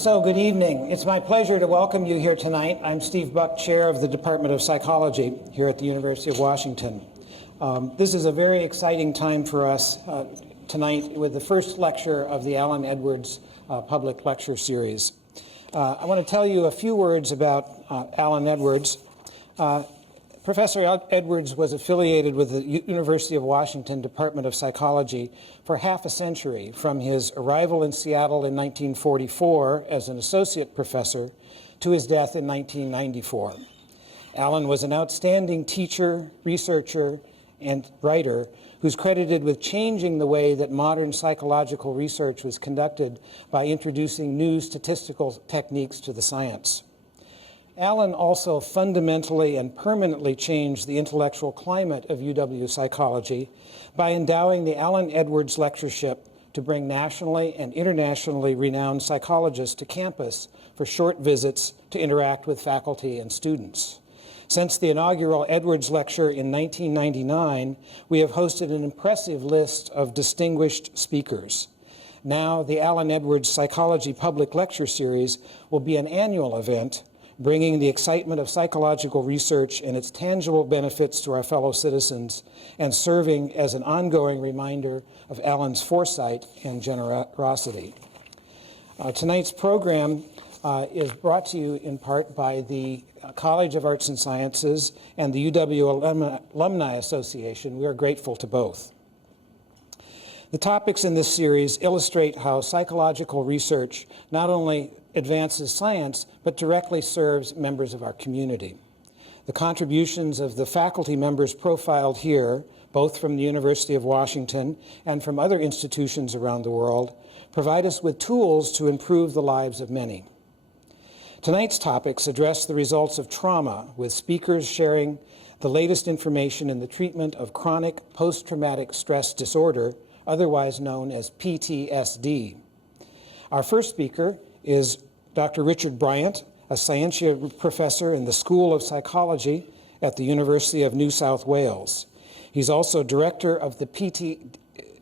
So good evening. It's my pleasure to welcome you here tonight. I'm Steve Buck, Chair of the Department of Psychology here at the University of Washington. This is a very exciting time for us tonight with the first lecture of the Alan Edwards Public Lecture Series. I want to tell you a few words about Alan Edwards. Professor Edwards was affiliated with the University of Washington Department of Psychology for half a century, from his arrival in Seattle in 1944 as an associate professor to his death in 1994. Alan was an outstanding teacher, researcher, and writer who's credited with changing the way that modern psychological research was conducted by introducing new statistical techniques to the science. Alan also fundamentally and permanently changed the intellectual climate of UW psychology by endowing the Alan Edwards Lectureship to bring nationally and internationally renowned psychologists to campus for short visits to interact with faculty and students. Since the inaugural Edwards Lecture in 1999, we have hosted an impressive list of distinguished speakers. Now, the Alan Edwards Psychology Public Lecture Series will be an annual event bringing the excitement of psychological research and its tangible benefits to our fellow citizens, and serving as an ongoing reminder of Alan's foresight and generosity. Tonight's program is brought to you in part by the College of Arts and Sciences and the UW Alumni Association. We are grateful to both. The topics in this series illustrate how psychological research not only advances science, but directly serves members of our community. The contributions of the faculty members profiled here, both from the University of Washington and from other institutions around the world, provide us with tools to improve the lives of many. Tonight's topics address the results of trauma, with speakers sharing the latest information in the treatment of chronic post-traumatic stress disorder, otherwise known as PTSD. Our first speaker is Dr. Richard Bryant, a Scientia professor in the School of Psychology at the University of New South Wales. He's also director of the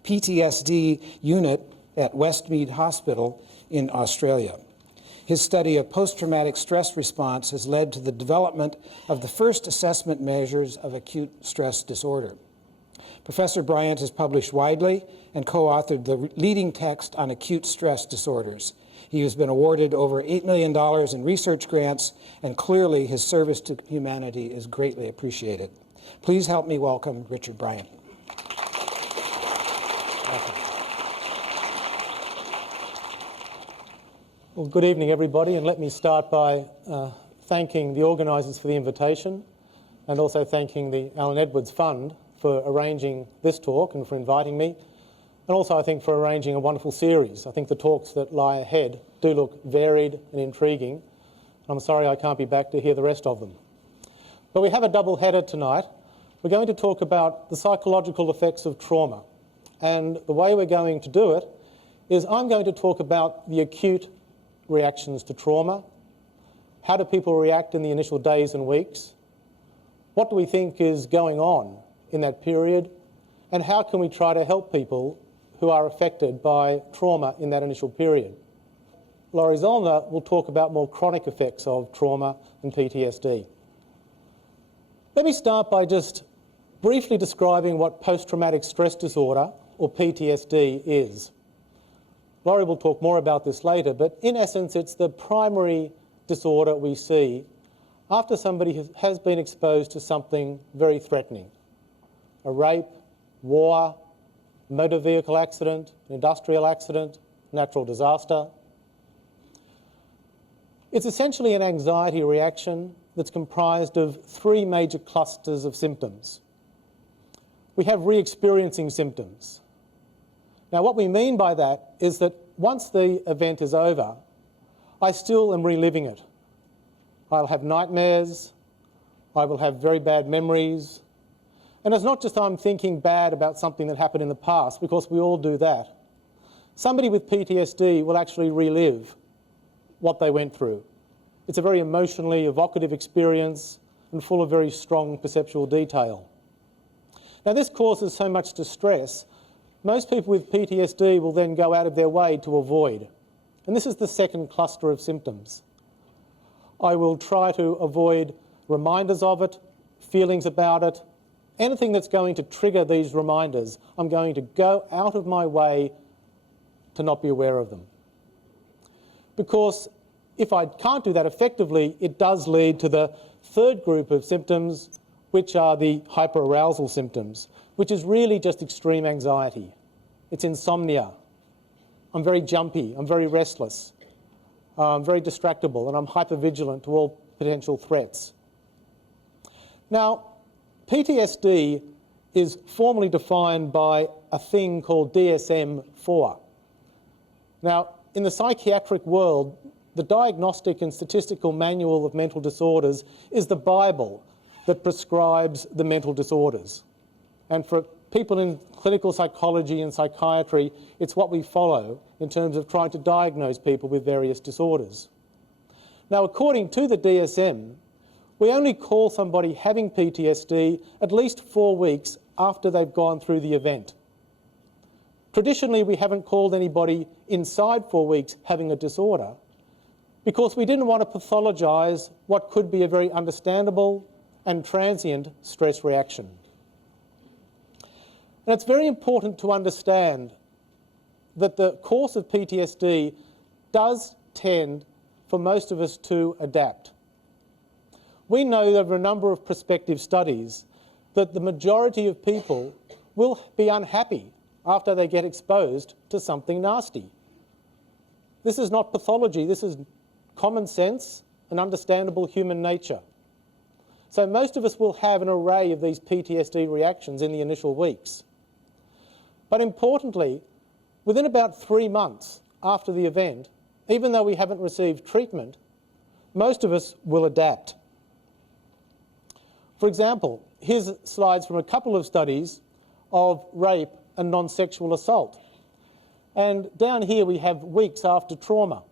PTSD unit at Westmead Hospital in Australia. His study of post-traumatic stress response has led to the development of the first assessment measures of acute stress disorder. Professor Bryant has published widely and co-authored the leading text on acute stress disorders. He has been awarded over $8 million in research grants, and clearly his service to humanity is greatly appreciated. Please help me welcome Richard Bryant. Well, good evening, everybody, and let me start by thanking the organisers for the invitation, and also thanking the Alan Edwards Fund for arranging this talk and for inviting me, and also I think for arranging a wonderful series. I think the talks that lie ahead do look varied and intriguing, and I'm sorry I can't be back to hear the rest of them. But we have a double header tonight. We're going to talk about the psychological effects of trauma, and the way we're going to do it is I'm going to talk about the acute reactions to trauma. How do people react in the initial days and weeks? What do we think is going on in that period? And how can we try to help people who are affected by trauma in that initial period? Laurie Zoellner will talk about more chronic effects of trauma and PTSD. Let me start by just briefly describing what post-traumatic stress disorder, or PTSD, is. Laurie will talk more about this later, but in essence it's the primary disorder we see after somebody has been exposed to something very threatening. A rape, war, motor vehicle accident, industrial accident, natural disaster. It's essentially an anxiety reaction that's comprised of three major clusters of symptoms. We have re-experiencing symptoms. Now, what we mean by that is that once the event is over, I still am reliving it. I'll have nightmares, I will have very bad memories, and it's not just I'm thinking bad about something that happened in the past, because we all do that. Somebody with PTSD will actually relive what they went through. It's a very emotionally evocative experience and full of very strong perceptual detail. Now, this causes so much distress. Most people with PTSD will then go out of their way to avoid And this is the second cluster of symptoms. I will try to avoid reminders of it, feelings about it, anything that's going to trigger these reminders. I'm going to go out of my way to not be aware of them. Because if I can't do that effectively, it does lead to the third group of symptoms, which are the hyperarousal symptoms, which is really just extreme anxiety. It's insomnia. I'm very jumpy, I'm very restless, I'm very distractible, and I'm hypervigilant to all potential threats. Now, PTSD is formally defined by a thing called DSM-4. Now, in the psychiatric world, the Diagnostic and Statistical Manual of Mental Disorders is the Bible that prescribes the mental disorders. And for people in clinical psychology and psychiatry, it's what we follow in terms of trying to diagnose people with various disorders. Now, according to the DSM, we only call somebody having PTSD at least 4 weeks after they've gone through the event. Traditionally, we haven't called anybody inside 4 weeks having a disorder because we didn't want to pathologise what could be a very understandable and transient stress reaction. And it's very important to understand that the course of PTSD does tend for most of us to adapt. We know there are a number of prospective studies that the majority of people will be unhappy after they get exposed to something nasty. This is not pathology, this is common sense and understandable human nature. So most of us will have an array of these PTSD reactions in the initial weeks. But importantly, within about 3 months after the event, even though we haven't received treatment, most of us will adapt. For example, here's slides from a couple of studies of rape and non-sexual assault. And down here we have weeks after trauma.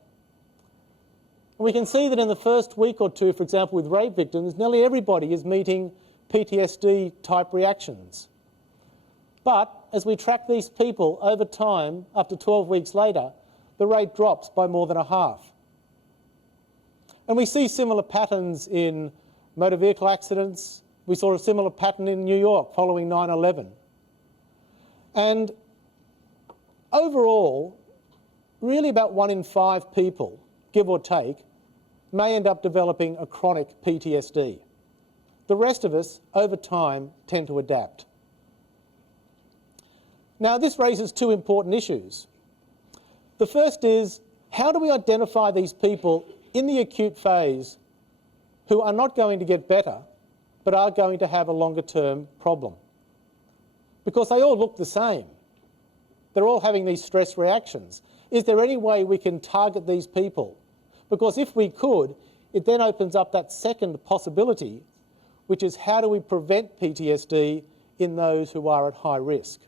And we can see that in the first week or two, for example, with rape victims, nearly everybody is meeting PTSD-type reactions. But as we track these people over time, up to 12 weeks later, the rate drops by more than a half. And we see similar patterns in motor vehicle accidents. We saw a similar pattern in New York following 9/11. And overall, really about 1 in 5 people, give or take, may end up developing a chronic PTSD. The rest of us, over time, tend to adapt. Now, this raises 2 important issues. The first is, how do we identify these people in the acute phase who are not going to get better, but are going to have a longer-term problem? Because they all look the same. They're all having these stress reactions. Is there any way we can target these people? Because if we could, it then opens up that second possibility, which is how do we prevent PTSD in those who are at high risk?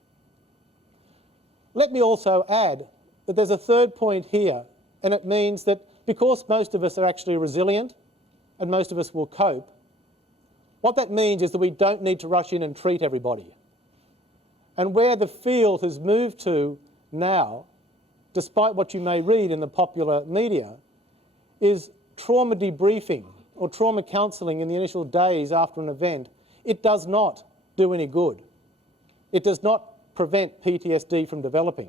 Let me also add that there's a third point here, and it means that because most of us are actually resilient and most of us will cope, what that means is that we don't need to rush in and treat everybody. And where the field has moved to now, despite what you may read in the popular media, is trauma debriefing or trauma counselling in the initial days after an event. It does not do any good. It does not prevent PTSD from developing.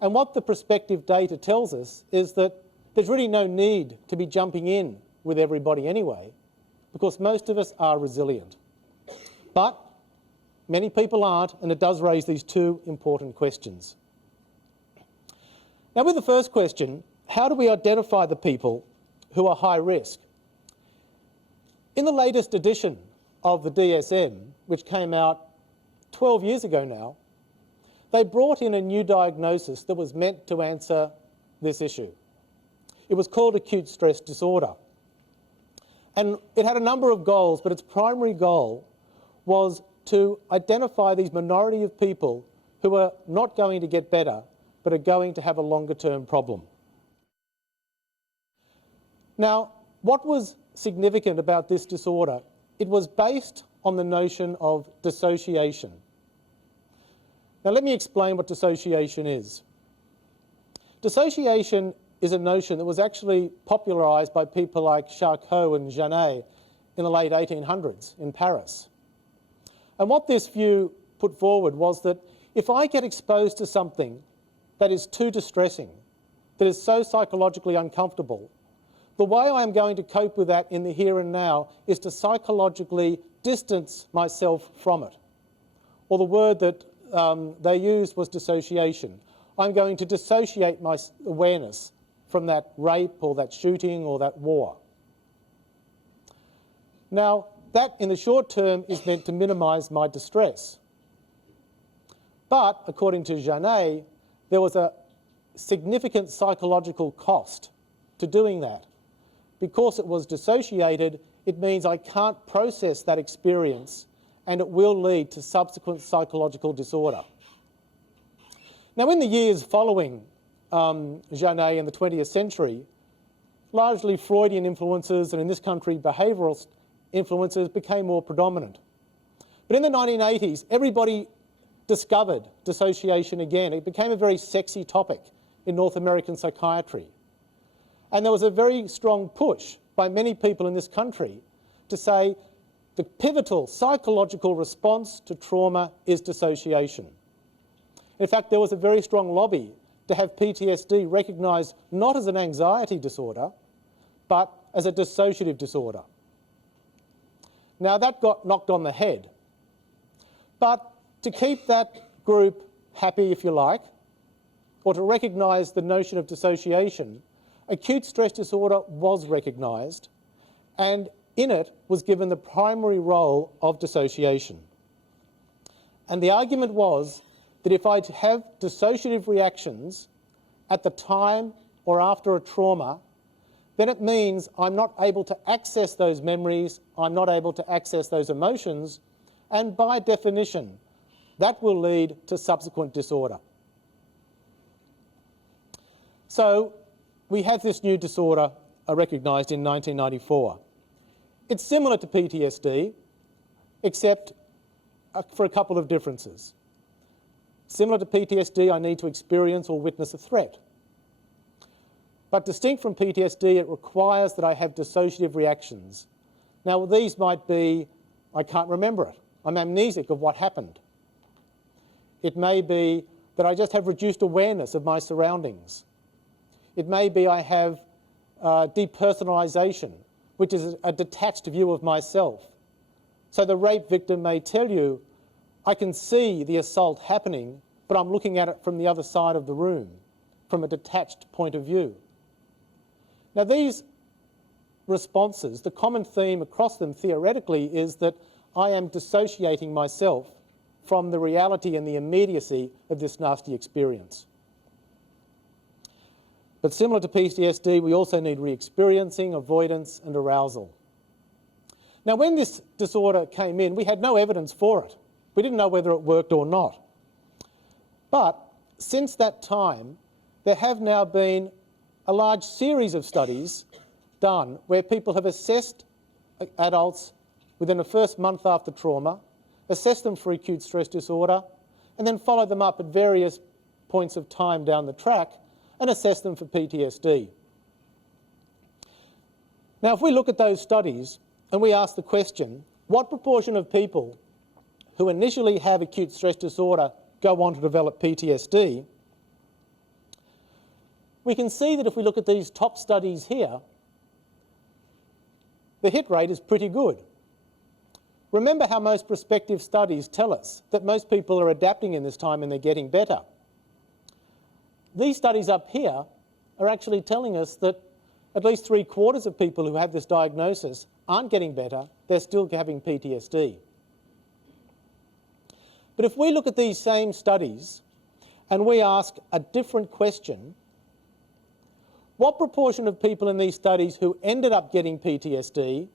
And what the prospective data tells us is that there's really no need to be jumping in with everybody anyway, because most of us are resilient. But many people aren't, and it does raise these 2 important questions. Now, with the first question, how do we identify the people who are high risk? In the latest edition of the DSM, which came out 12 years ago now, they brought in a new diagnosis that was meant to answer this issue. It was called acute stress disorder. And it had a number of goals, but its primary goal was to identify these minority of people who are not going to get better, but are going to have a longer-term problem. Now, what was significant about this disorder? It was based on the notion of dissociation. Now, let me explain what dissociation is. Dissociation is a notion that was actually popularised by people like Charcot and Janet in the late 1800s in Paris. And what this view put forward was that if I get exposed to something that is too distressing, that is so psychologically uncomfortable, the way I am going to cope with that in the here and now is to psychologically distance myself from it. Or the word that they used was dissociation. I'm going to dissociate my awareness from that rape or that shooting or that war. Now, that in the short term is meant to minimise my distress. But, according to Janet, there was a significant psychological cost to doing that. Because it was dissociated, it means I can't process that experience and it will lead to subsequent psychological disorder. Now, in the years following Janet in the 20th century, largely Freudian influences, and in this country behavioural influences, became more predominant. But in the 1980s, everybody discovered dissociation again. It became a very sexy topic in North American psychiatry. And there was a very strong push by many people in this country to say the pivotal psychological response to trauma is dissociation. In fact, there was a very strong lobby to have PTSD recognised not as an anxiety disorder, but as a dissociative disorder. Now, that got knocked on the head. But to keep that group happy, if you like, or to recognise the notion of dissociation, acute stress disorder was recognised, and in it was given the primary role of dissociation. And the argument was that if I have dissociative reactions at the time or after a trauma, then it means I'm not able to access those memories, I'm not able to access those emotions, and by definition, that will lead to subsequent disorder. So we have this new disorder recognised in 1994. It's similar to PTSD, except for a couple of differences. Similar to PTSD, I need to experience or witness a threat. But distinct from PTSD, it requires that I have dissociative reactions. Now, these might be, I can't remember it. I'm amnesic of what happened. It may be that I just have reduced awareness of my surroundings. It may be I have depersonalisation, which is a detached view of myself. So the rape victim may tell you, I can see the assault happening, but I'm looking at it from the other side of the room, from a detached point of view. Now, these responses, the common theme across them theoretically is that I am dissociating myself from the reality and the immediacy of this nasty experience. But similar to PTSD, we also need re-experiencing, avoidance, and arousal. Now, when this disorder came in, we had no evidence for it. We didn't know whether it worked or not. But since that time, there have now been a large series of studies done where people have assessed adults within the first month after trauma, assessed them for acute stress disorder, and then followed them up at various points of time down the track and assessed them for PTSD. Now, if we look at those studies and we ask the question, what proportion of people who initially have acute stress disorder go on to develop PTSD, we can see that if we look at these top studies here, the hit rate is pretty good. Remember how most prospective studies tell us that most people are adapting in this time and they're getting better. These studies up here are actually telling us that at least 3/4 of people who have this diagnosis aren't getting better, they're still having PTSD. But if we look at these same studies and we ask a different question, what proportion of people in these studies who ended up getting PTSD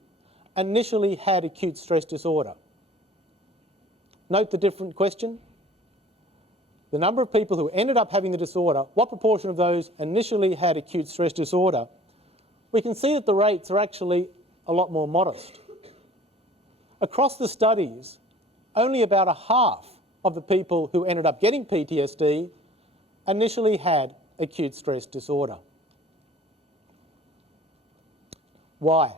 initially had acute stress disorder? Note the different question. The number of people who ended up having the disorder, what proportion of those initially had acute stress disorder? We can see that the rates are actually a lot more modest. Across the studies, only about a half of the people who ended up getting PTSD initially had acute stress disorder. Why?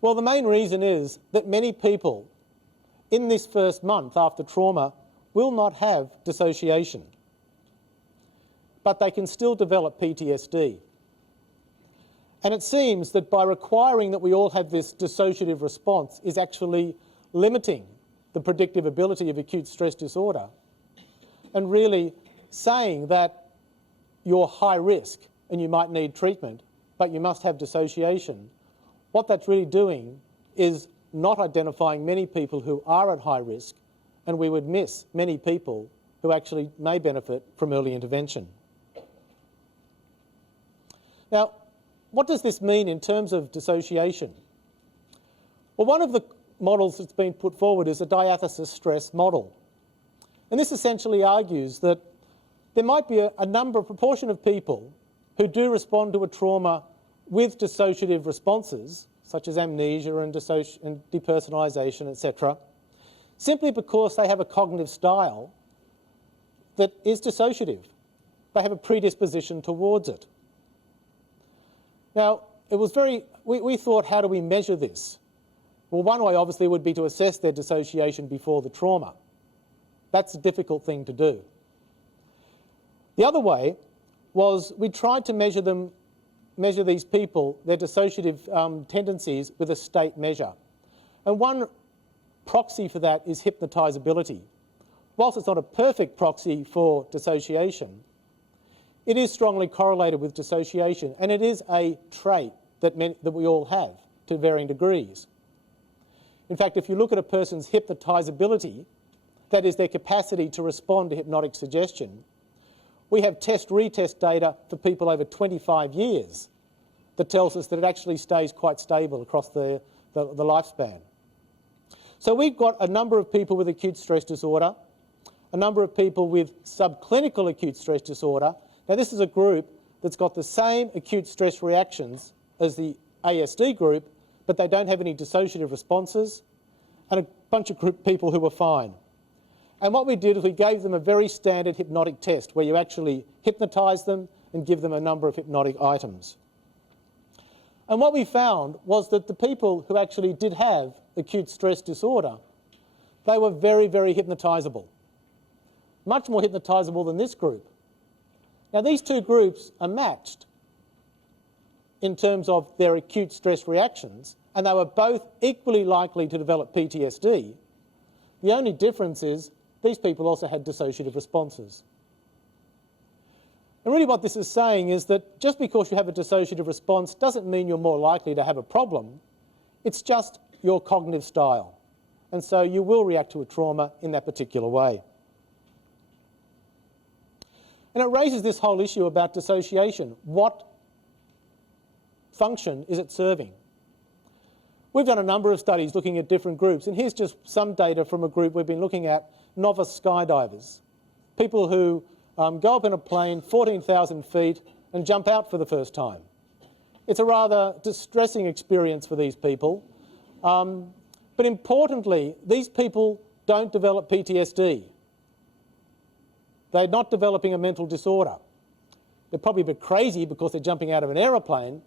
Well, the main reason is that many people in this first month after trauma will not have dissociation, but they can still develop PTSD. And it seems that by requiring that we all have this dissociative response is actually limiting the predictive ability of acute stress disorder and really saying that you're high risk and you might need treatment, but you must have dissociation. What that's really doing is not identifying many people who are at high risk, and we would miss many people who actually may benefit from early intervention. Now, what does this mean in terms of dissociation? Well, one of the models that's been put forward is a diathesis stress model. And this essentially argues that there might be a proportion of people who do respond to a trauma with dissociative responses, such as amnesia and depersonalization, etc., simply because they have a cognitive style that is dissociative. They have a predisposition towards it. Now, we thought, how do we measure this? Well, one way obviously would be to assess their dissociation before the trauma. That's a difficult thing to do. The other way was we tried to measure these people, their dissociative tendencies, with a state measure. And one proxy for that is hypnotizability. Whilst it's not a perfect proxy for dissociation, it is strongly correlated with dissociation, and it is a trait that we all have to varying degrees. In fact, if you look at a person's hypnotizability, that is their capacity to respond to hypnotic suggestion, we have test-retest data for people over 25 years that tells us that it actually stays quite stable across the lifespan. So we've got a number of people with acute stress disorder, a number of people with subclinical acute stress disorder. Now, this is a group that's got the same acute stress reactions as the ASD group, but they don't have any dissociative responses, and a bunch of people who were fine. And what we did is we gave them a very standard hypnotic test where you actually hypnotise them and give them a number of hypnotic items. And what we found was that the people who actually did have acute stress disorder, they were very, very hypnotisable. Much more hypnotisable than this group. Now, these two groups are matched in terms of their acute stress reactions, and they were both equally likely to develop PTSD. The only difference is these people also had dissociative responses. And really what this is saying is that just because you have a dissociative response doesn't mean you're more likely to have a problem. It's just your cognitive style. And so you will react to a trauma in that particular way. And it raises this whole issue about dissociation. What function is it serving? We've done a number of studies looking at different groups, and here's just some data from a group we've been looking at, novice skydivers. People who go up in a plane 14,000 feet and jump out for the first time. It's a rather distressing experience for these people. But importantly, these people don't develop PTSD. They're not developing a mental disorder. They're probably a bit crazy because they're jumping out of an aeroplane,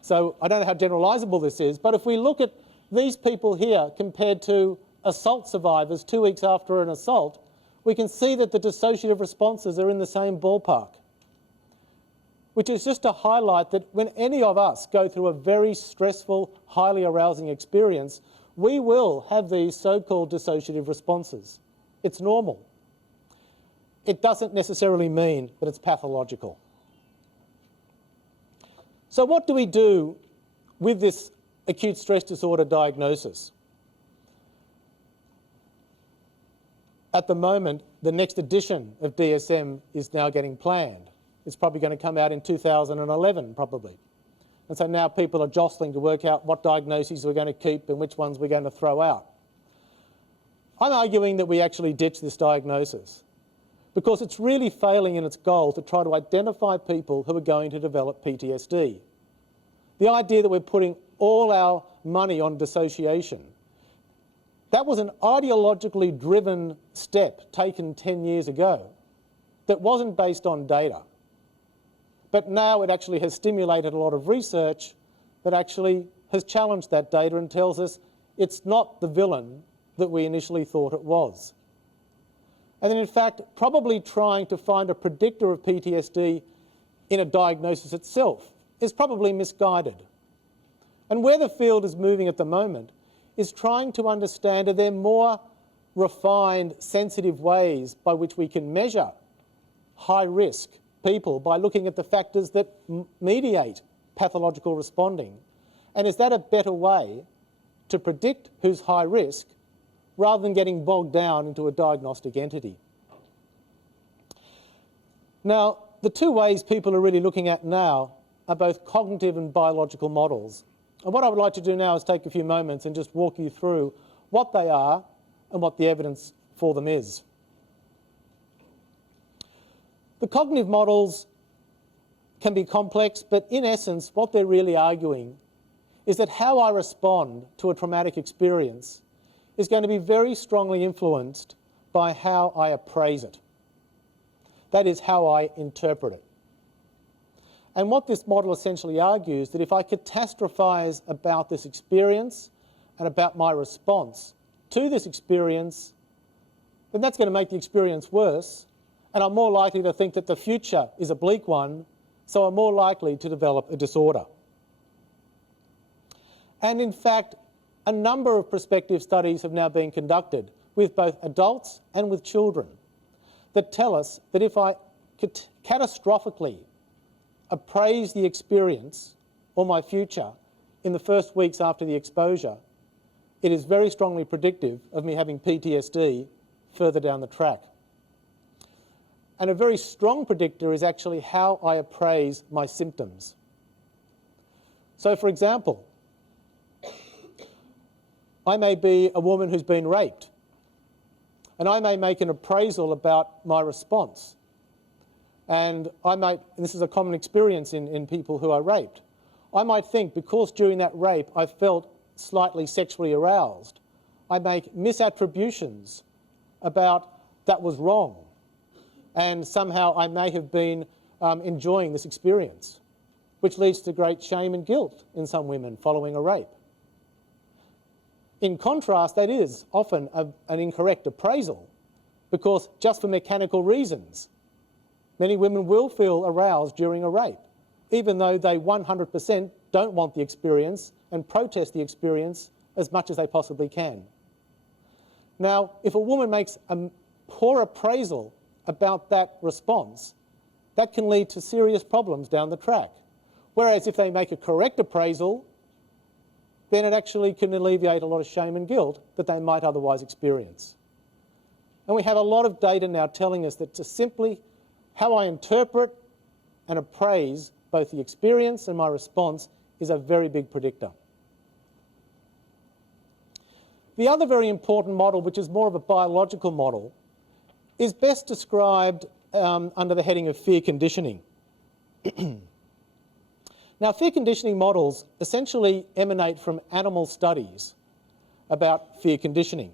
so I don't know how generalisable this is, but if we look at these people here compared to assault survivors 2 weeks after an assault, we can see that the dissociative responses are in the same ballpark, which is just to highlight that when any of us go through a very stressful, highly arousing experience, we will have these so-called dissociative responses. It's normal. It doesn't necessarily mean that it's pathological. So what do we do with this acute stress disorder diagnosis? At the moment, the next edition of DSM is now getting planned. It's probably going to come out in 2011, probably. And so now people are jostling to work out what diagnoses we're going to keep and which ones we're going to throw out. I'm arguing that we actually ditch this diagnosis because it's really failing in its goal to try to identify people who are going to develop PTSD. The idea that we're putting all our money on dissociation, that was an ideologically driven step taken 10 years ago that wasn't based on data. But now it actually has stimulated a lot of research that actually has challenged that data and tells us it's not the villain that we initially thought it was. And then in fact, probably trying to find a predictor of PTSD in a diagnosis itself is probably misguided. And where the field is moving at the moment is trying to understand, are there more refined, sensitive ways by which we can measure high-risk people by looking at the factors that mediate pathological responding? And is that a better way to predict who's high risk rather than getting bogged down into a diagnostic entity? Now, the two ways people are really looking at now are both cognitive and biological models. And what I would like to do now is take a few moments and just walk you through what they are and what the evidence for them is. The cognitive models can be complex, but in essence, what they're really arguing is that how I respond to a traumatic experience is going to be very strongly influenced by how I appraise it. That is, how I interpret it. And what this model essentially argues, that if I catastrophize about this experience and about my response to this experience, then that's going to make the experience worse, and I'm more likely to think that the future is a bleak one, so I'm more likely to develop a disorder. And in fact, a number of prospective studies have now been conducted with both adults and with children that tell us that if I catastrophically appraise the experience or my future in the first weeks after the exposure, it is very strongly predictive of me having PTSD further down the track. And a very strong predictor is actually how I appraise my symptoms. So, for example, I may be a woman who's been raped, and I may make an appraisal about my response. And this is a common experience in people who are raped, I might think because during that rape I felt slightly sexually aroused, I make misattributions about that was wrong, and somehow I may have been enjoying this experience, which leads to great shame and guilt in some women following a rape. In contrast, that is often an incorrect appraisal, because just for mechanical reasons, many women will feel aroused during a rape, even though they 100% don't want the experience and protest the experience as much as they possibly can. Now, if a woman makes a poor appraisal about that response, that can lead to serious problems down the track. Whereas if they make a correct appraisal, then it actually can alleviate a lot of shame and guilt that they might otherwise experience. And we have a lot of data now telling us that just simply how I interpret and appraise both the experience and my response is a very big predictor. The other very important model, which is more of a biological model, is best described under the heading of fear conditioning. Now, fear conditioning models essentially emanate from animal studies about fear conditioning.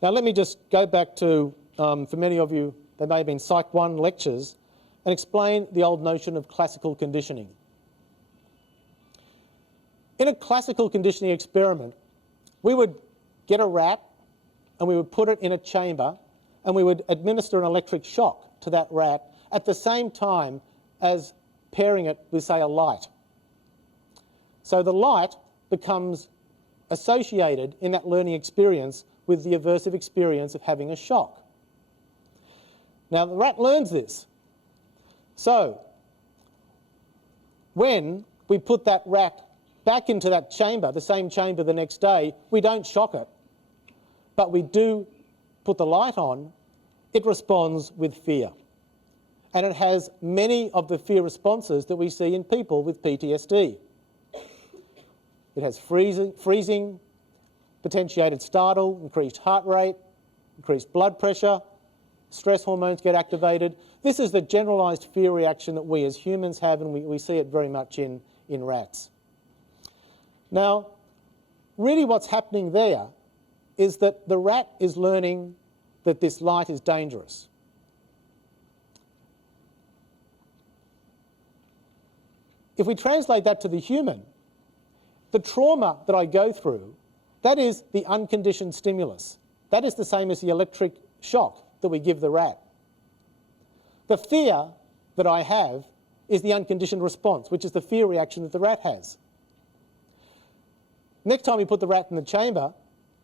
Now, let me just go back to, for many of you, there may have been Psych 1 lectures, and explain the old notion of classical conditioning. In a classical conditioning experiment, we would get a rat and we would put it in a chamber and we would administer an electric shock to that rat at the same time as pairing it with, say, a light. So the light becomes associated in that learning experience with the aversive experience of having a shock. Now, the rat learns this. So when we put that rat back into that chamber, the same chamber the next day, we don't shock it, but we do put the light on, it responds with fear. And it has many of the fear responses that we see in people with PTSD. It has freezing, potentiated startle, increased heart rate, increased blood pressure, stress hormones get activated. This is the generalised fear reaction that we as humans have, and we see it very much in rats. Now, really what's happening there is that the rat is learning that this light is dangerous. if we translate that to the human, the trauma that I go through, that is the unconditioned stimulus. That is the same as the electric shock that we give the rat. The fear that I have is the unconditioned response, which is the fear reaction that the rat has. Next time we put the rat in the chamber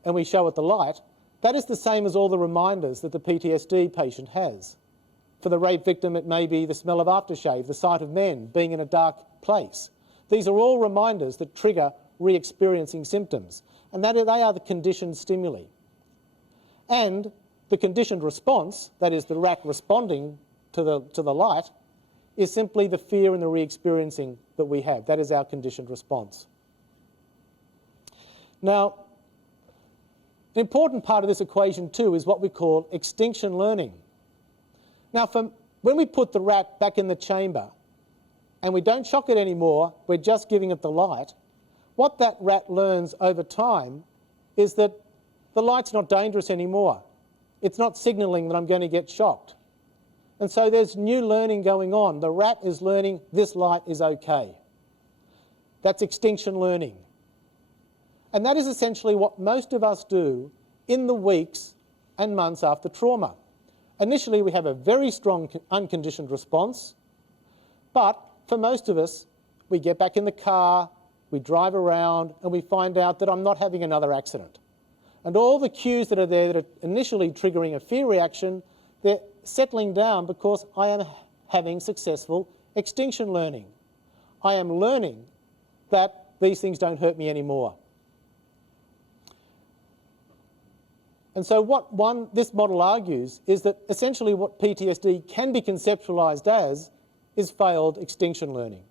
and we show it the light, that is the same as all the reminders that the PTSD patient has. For the rape victim, it may be the smell of aftershave, the sight of men, being in a dark place. These are all reminders that trigger re-experiencing symptoms, and they are the conditioned stimuli. And the conditioned response, that is the rat responding to the light, is simply the fear and the re-experiencing that we have. That is our conditioned response. Now, an important part of this equation too is what we call extinction learning. Now, when we put the rat back in the chamber and we don't shock it anymore, we're just giving it the light, what that rat learns over time is that the light's not dangerous anymore. It's not signalling that I'm going to get shocked. And so there's new learning going on. The rat is learning this light is okay. That's extinction learning. And that is essentially what most of us do in the weeks and months after trauma. Initially, we have a very strong unconditioned response, but for most of us, we get back in the car, we drive around, and we find out that I'm not having another accident. And all the cues that are there that are initially triggering a fear reaction, they're settling down because I am having successful extinction learning. I am learning that these things don't hurt me anymore. And so what this model argues is that essentially what PTSD can be conceptualised as is failed extinction learning.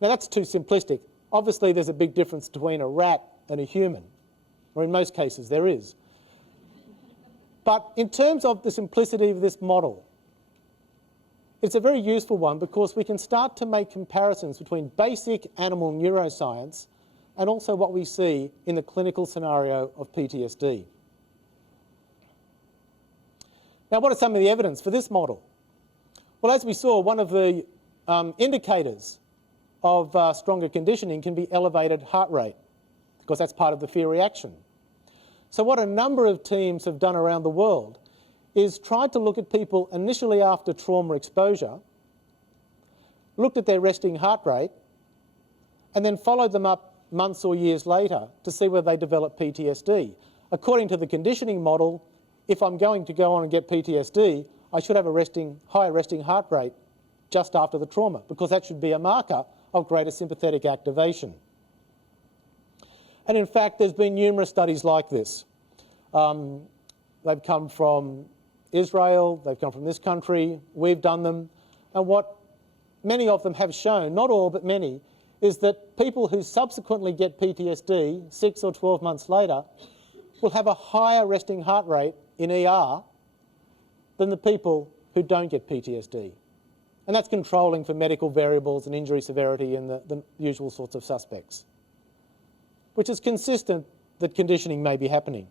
Now that's too simplistic. Obviously there's a big difference between a rat and a human, or in most cases there is. But in terms of the simplicity of this model, it's a very useful one because we can start to make comparisons between basic animal neuroscience and also what we see in the clinical scenario of PTSD. Now, what are some of the evidence for this model? Well, as we saw, one of the indicators of stronger conditioning can be elevated heart rate, because that's part of the fear reaction. So what a number of teams have done around the world is tried to look at people initially after trauma exposure, looked at their resting heart rate, and then followed them up months or years later to see whether they develop PTSD. According to the conditioning model, if I'm going to go on and get PTSD, I should have a higher resting heart rate just after the trauma, because that should be a marker of greater sympathetic activation. And in fact, there's been numerous studies like this. They've come from Israel, they've come from this country, we've done them. And what many of them have shown, not all but many, is that people who subsequently get PTSD 6 or 12 months later will have a higher resting heart rate in ER than the people who don't get PTSD. And that's controlling for medical variables and injury severity and the usual sorts of suspects, which is consistent that conditioning may be happening.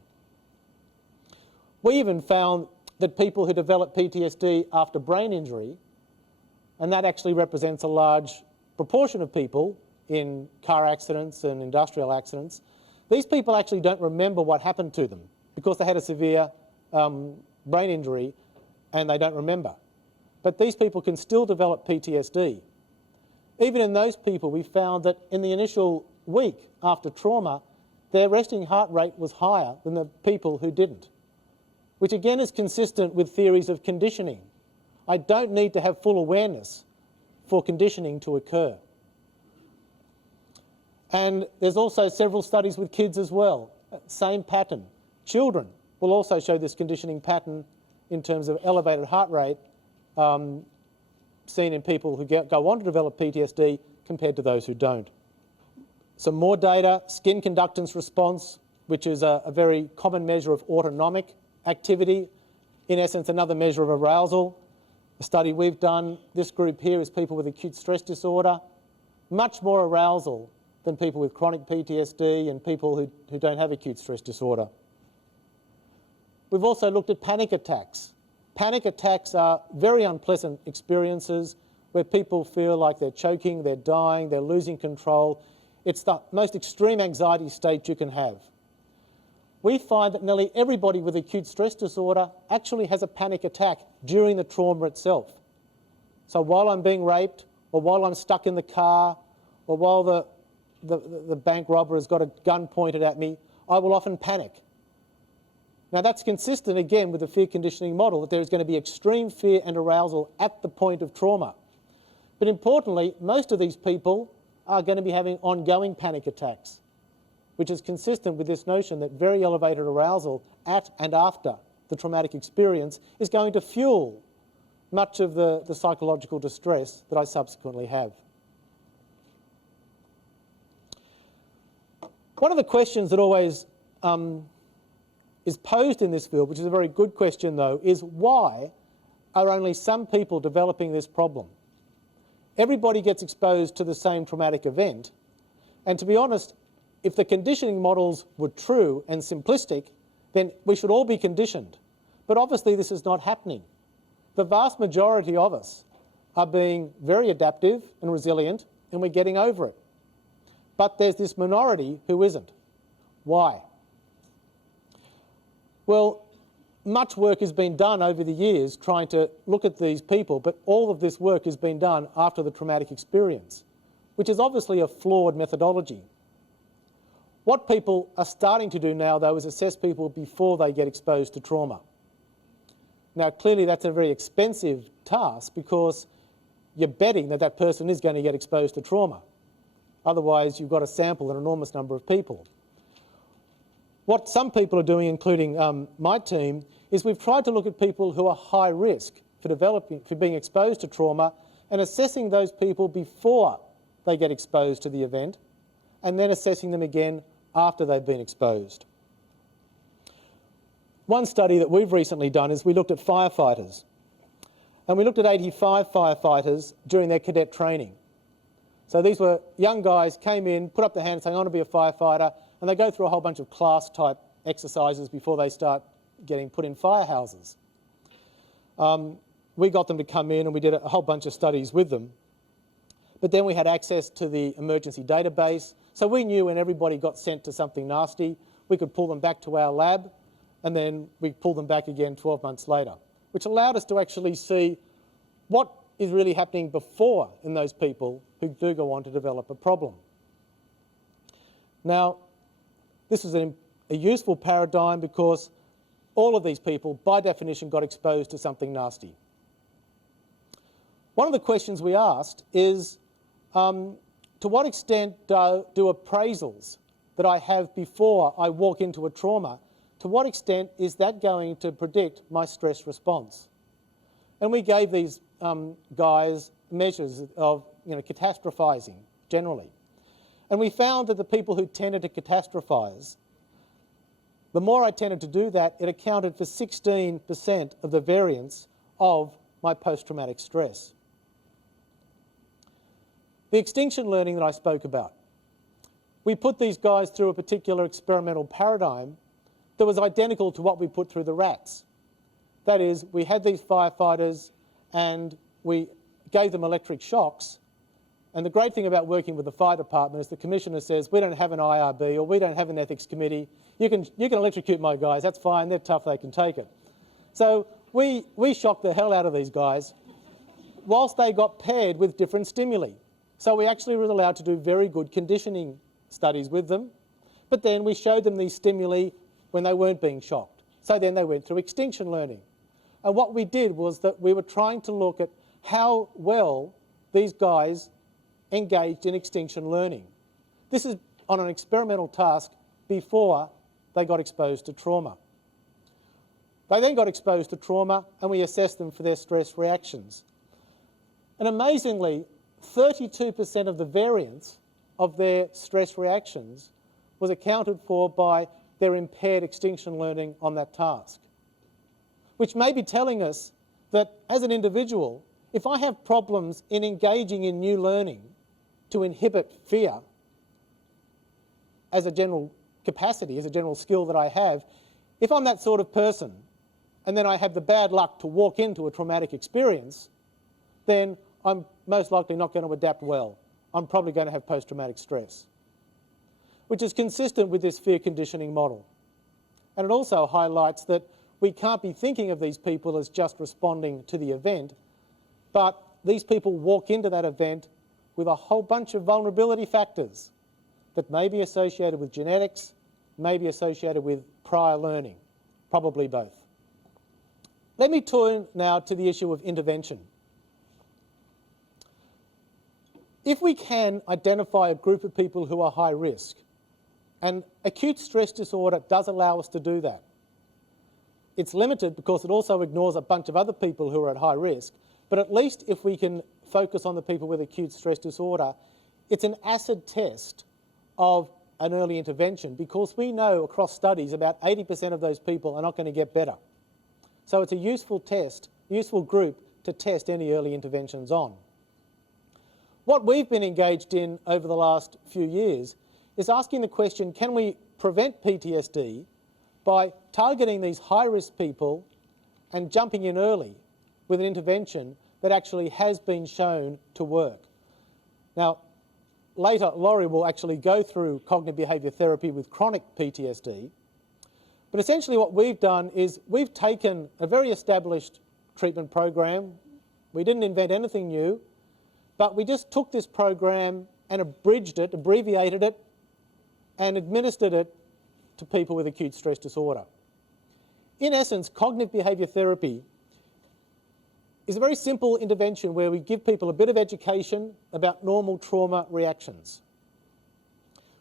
We even found that people who develop PTSD after brain injury, and that actually represents a large proportion of people in car accidents and industrial accidents, these people actually don't remember what happened to them because they had a severe brain injury and they don't remember. But these people can still develop PTSD. Even in those people, we found that in the initial week after trauma, their resting heart rate was higher than the people who didn't, which again is consistent with theories of conditioning. I don't need to have full awareness for conditioning to occur. And there's also several studies with kids as well. Same pattern. Children will also show this conditioning pattern in terms of elevated heart rate seen in people who go on to develop PTSD compared to those who don't. Some more data, skin conductance response, which is a very common measure of autonomic activity. In essence, another measure of arousal. The study we've done, this group here is people with acute stress disorder. Much more arousal than people with chronic PTSD and people who don't have acute stress disorder. We've also looked at panic attacks. Panic attacks are very unpleasant experiences where people feel like they're choking, they're dying, they're losing control. It's the most extreme anxiety state you can have. We find that nearly everybody with acute stress disorder actually has a panic attack during the trauma itself. So while I'm being raped, or while I'm stuck in the car, or while the bank robber has got a gun pointed at me, I will often panic. Now that's consistent again with the fear conditioning model, that there is going to be extreme fear and arousal at the point of trauma. But importantly, most of these people are going to be having ongoing panic attacks, which is consistent with this notion that very elevated arousal at and after the traumatic experience is going to fuel much of the psychological distress that I subsequently have. One of the questions that always is posed in this field, which is a very good question though, is why are only some people developing this problem? Everybody gets exposed to the same traumatic event, and to be honest, if the conditioning models were true and simplistic, then we should all be conditioned. But obviously this is not happening. The vast majority of us are being very adaptive and resilient, and we're getting over it. But there's this minority who isn't. Why? Well, much work has been done over the years trying to look at these people, but all of this work has been done after the traumatic experience, which is obviously a flawed methodology. What people are starting to do now, though, is assess people before they get exposed to trauma. Now, clearly that's a very expensive task because you're betting that that person is going to get exposed to trauma. Otherwise, you've got to sample an enormous number of people. What some people are doing, including my team, is we've tried to look at people who are high risk for being exposed to trauma and assessing those people before they get exposed to the event, and then assessing them again after they've been exposed. One study that we've recently done is we looked at firefighters. And we looked at 85 firefighters during their cadet training. So these were young guys, came in, put up their hand saying, I want to be a firefighter, and they go through a whole bunch of class-type exercises before they start getting put in firehouses. We got them to come in and we did a whole bunch of studies with them. But then we had access to the emergency database, so we knew when everybody got sent to something nasty, we could pull them back to our lab, and then we pulled them back again 12 months later, which allowed us to actually see what is really happening before in those people who do go on to develop a problem. Now, this is a useful paradigm because all of these people, by definition, got exposed to something nasty. One of the questions we asked is, to what extent do appraisals that I have before I walk into a trauma, to what extent is that going to predict my stress response? And we gave these guys measures of catastrophizing generally. And we found that the people who tended to catastrophize, the more I tended to do that, it accounted for 16% of the variance of my post-traumatic stress. The extinction learning that I spoke about. We put these guys through a particular experimental paradigm that was identical to what we put through the rats. That is, we had these firefighters and we gave them electric shocks. And the great thing about working with the fire department is the commissioner says, we don't have an IRB or we don't have an ethics committee. You can electrocute my guys, that's fine, they're tough, they can take it. So we shocked the hell out of these guys whilst they got paired with different stimuli. So we actually were allowed to do very good conditioning studies with them, but then we showed them these stimuli when they weren't being shocked. So then they went through extinction learning. And what we did was that we were trying to look at how well these guys engaged in extinction learning. This is on an experimental task before they got exposed to trauma. They then got exposed to trauma and we assessed them for their stress reactions. And amazingly, 32% of the variance of their stress reactions was accounted for by their impaired extinction learning on that task, which may be telling us that as an individual, if I have problems in engaging in new learning to inhibit fear as a general capacity, as a general skill that I have, if I'm that sort of person and then I have the bad luck to walk into a traumatic experience, then I'm most likely not going to adapt well. I'm probably going to have post-traumatic stress, which is consistent with this fear conditioning model. And it also highlights that we can't be thinking of these people as just responding to the event, but these people walk into that event with a whole bunch of vulnerability factors that may be associated with genetics, may be associated with prior learning, probably both. Let me turn now to the issue of intervention. If we can identify a group of people who are high risk, and acute stress disorder does allow us to do that. It's limited because it also ignores a bunch of other people who are at high risk, but at least if we can focus on the people with acute stress disorder, it's an acid test of an early intervention because we know across studies about 80% of those people are not going to get better. So it's a useful test, useful group to test any early interventions on. What we've been engaged in over the last few years is asking the question, can we prevent PTSD by targeting these high-risk people and jumping in early with an intervention that actually has been shown to work? Now, later, Laurie will actually go through cognitive behaviour therapy with chronic PTSD. But essentially what we've done is we've taken a very established treatment program. We didn't invent anything new, but we just took this program and abridged it, abbreviated it, and administered it to people with acute stress disorder. In essence, cognitive behaviour therapy is a very simple intervention where we give people a bit of education about normal trauma reactions.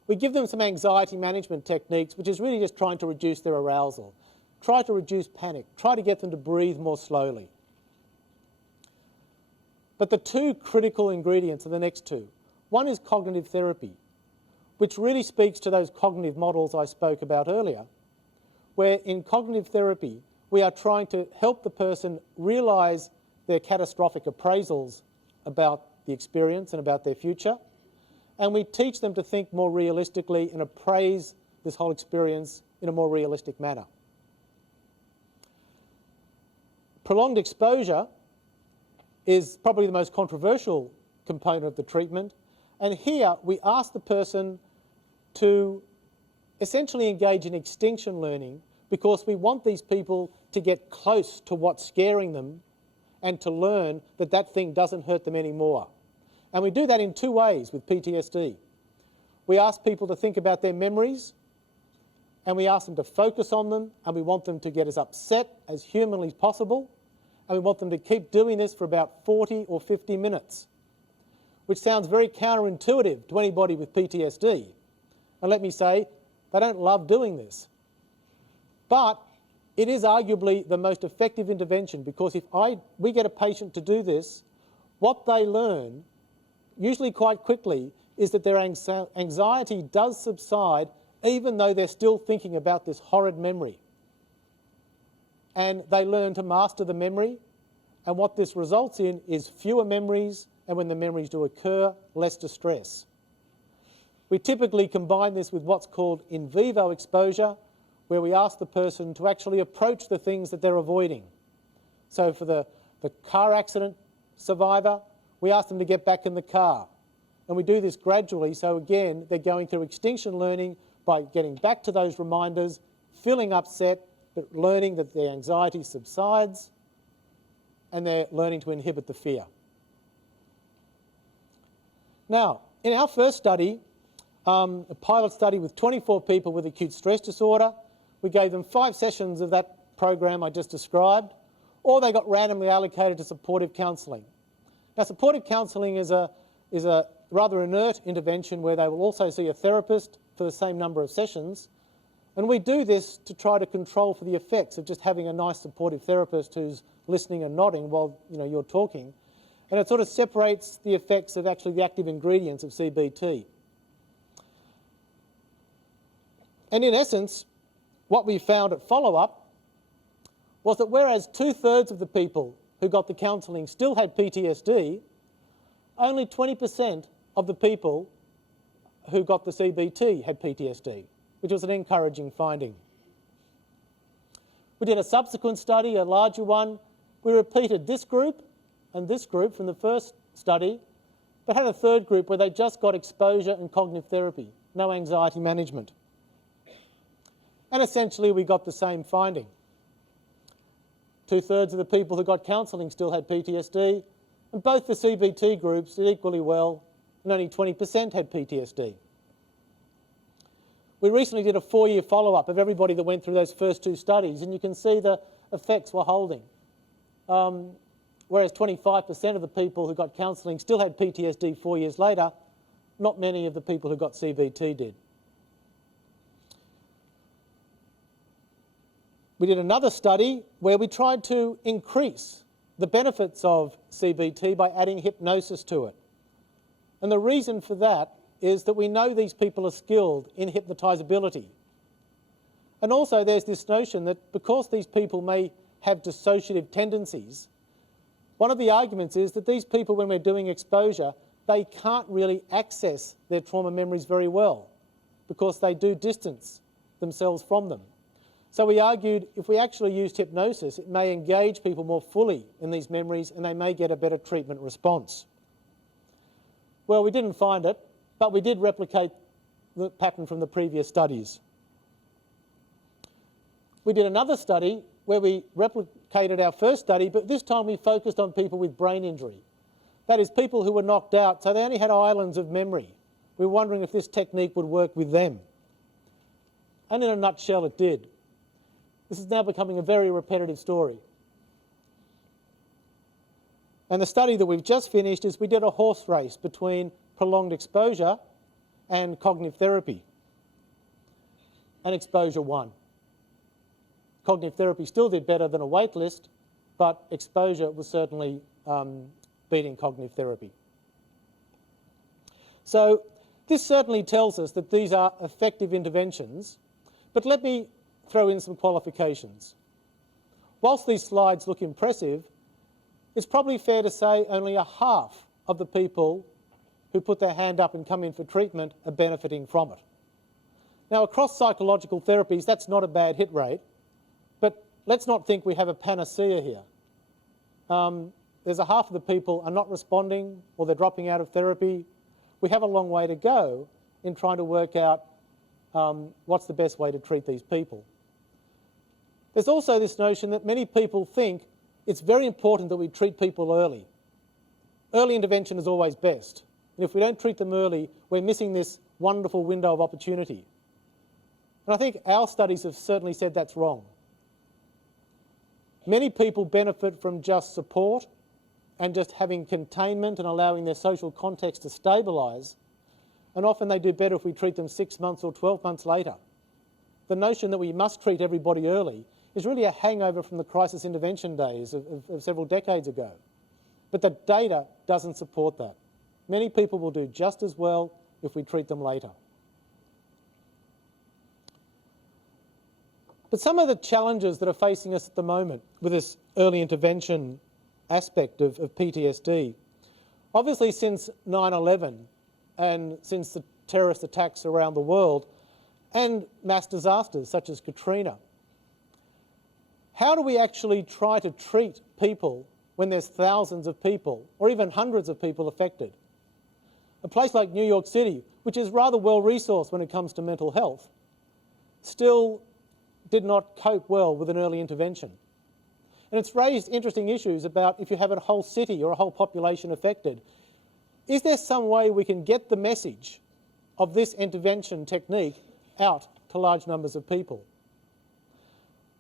We give them some anxiety management techniques, which is really just trying to reduce their arousal, try to reduce panic, try to get them to breathe more slowly. But the two critical ingredients are the next two. One is cognitive therapy, which really speaks to those cognitive models I spoke about earlier, where in cognitive therapy, we are trying to help the person realise their catastrophic appraisals about the experience and about their future, and we teach them to think more realistically and appraise this whole experience in a more realistic manner. Prolonged exposure is probably the most controversial component of the treatment, and here we ask the person to essentially engage in extinction learning because we want these people to get close to what's scaring them and to learn that that thing doesn't hurt them anymore. And we do that in two ways with PTSD. We ask people to think about their memories, and we ask them to focus on them, and we want them to get as upset as humanly possible, and we want them to keep doing this for about 40 or 50 minutes, which sounds very counterintuitive to anybody with PTSD. And let me say, they don't love doing this. But it is arguably the most effective intervention because if we get a patient to do this, what they learn, usually quite quickly, is that their anxiety does subside even though they're still thinking about this horrid memory. And they learn to master the memory, and what this results in is fewer memories, and when the memories do occur, less distress. We typically combine this with what's called in vivo exposure, where we ask the person to actually approach the things that they're avoiding. So for the car accident survivor, we ask them to get back in the car. And we do this gradually, so again, they're going through extinction learning by getting back to those reminders, feeling upset, but learning that their anxiety subsides, and they're learning to inhibit the fear. Now, in our first study, a pilot study with 24 people with acute stress disorder, we gave them 5 sessions of that program I just described, or they got randomly allocated to supportive counselling. Now, supportive counselling is a rather inert intervention where they will also see a therapist for the same number of sessions, and we do this to try to control for the effects of just having a nice supportive therapist who's listening and nodding while you're talking, and it sort of separates the effects of actually the active ingredients of CBT. And in essence, what we found at follow-up was that whereas 2/3 of the people who got the counselling still had PTSD, only 20% of the people who got the CBT had PTSD, which was an encouraging finding. We did a subsequent study, a larger one. We repeated this group, and this group from the first study, but had a third group where they just got exposure and cognitive therapy, no anxiety management. And essentially we got the same finding. 2/3 of the people who got counselling still had PTSD, and both the CBT groups did equally well, and only 20% had PTSD. We recently did a 4-year follow-up of everybody that went through those first 2 studies, and you can see the effects were holding. Whereas 25% of the people who got counselling still had PTSD 4 years later, not many of the people who got CBT did. We did another study where we tried to increase the benefits of CBT by adding hypnosis to it. And the reason for that is that we know these people are skilled in hypnotisability. And also there's this notion that because these people may have dissociative tendencies, one of the arguments is that these people, when we're doing exposure, they can't really access their trauma memories very well because they do distance themselves from them. So we argued if we actually used hypnosis, it may engage people more fully in these memories and they may get a better treatment response. Well, we didn't find it, but we did replicate the pattern from the previous studies. We did another study where we replicated our first study, but this time we focused on people with brain injury. That is, people who were knocked out, so they only had islands of memory. We were wondering if this technique would work with them. And in a nutshell, it did. This is now becoming a very repetitive story. And the study that we've just finished is we did a horse race between prolonged exposure and cognitive therapy. And exposure won. Cognitive therapy still did better than a wait list, but exposure was certainly beating cognitive therapy. So this certainly tells us that these are effective interventions, but let me throw in some qualifications. Whilst these slides look impressive, it's probably fair to say only a half of the people who put their hand up and come in for treatment are benefiting from it. Now, across psychological therapies, that's not a bad hit rate, but let's not think we have a panacea here. There's a half of the people are not responding or they're dropping out of therapy. We have a long way to go in trying to work out what's the best way to treat these people. There's also this notion that many people think it's very important that we treat people early. Early intervention is always best. And if we don't treat them early, we're missing this wonderful window of opportunity. And I think our studies have certainly said that's wrong. Many people benefit from just support and just having containment and allowing their social context to stabilise. And often they do better if we treat them 6 months or 12 months later. The notion that we must treat everybody early is really a hangover from the crisis intervention days of several decades ago. But the data doesn't support that. Many people will do just as well if we treat them later. But some of the challenges that are facing us at the moment with this early intervention aspect of PTSD, obviously since 9/11 and since the terrorist attacks around the world and mass disasters such as Katrina, how do we actually try to treat people when there's thousands of people or even hundreds of people affected? A place like New York City, which is rather well-resourced when it comes to mental health, still did not cope well with an early intervention. And it's raised interesting issues about if you have a whole city or a whole population affected, is there some way we can get the message of this intervention technique out to large numbers of people?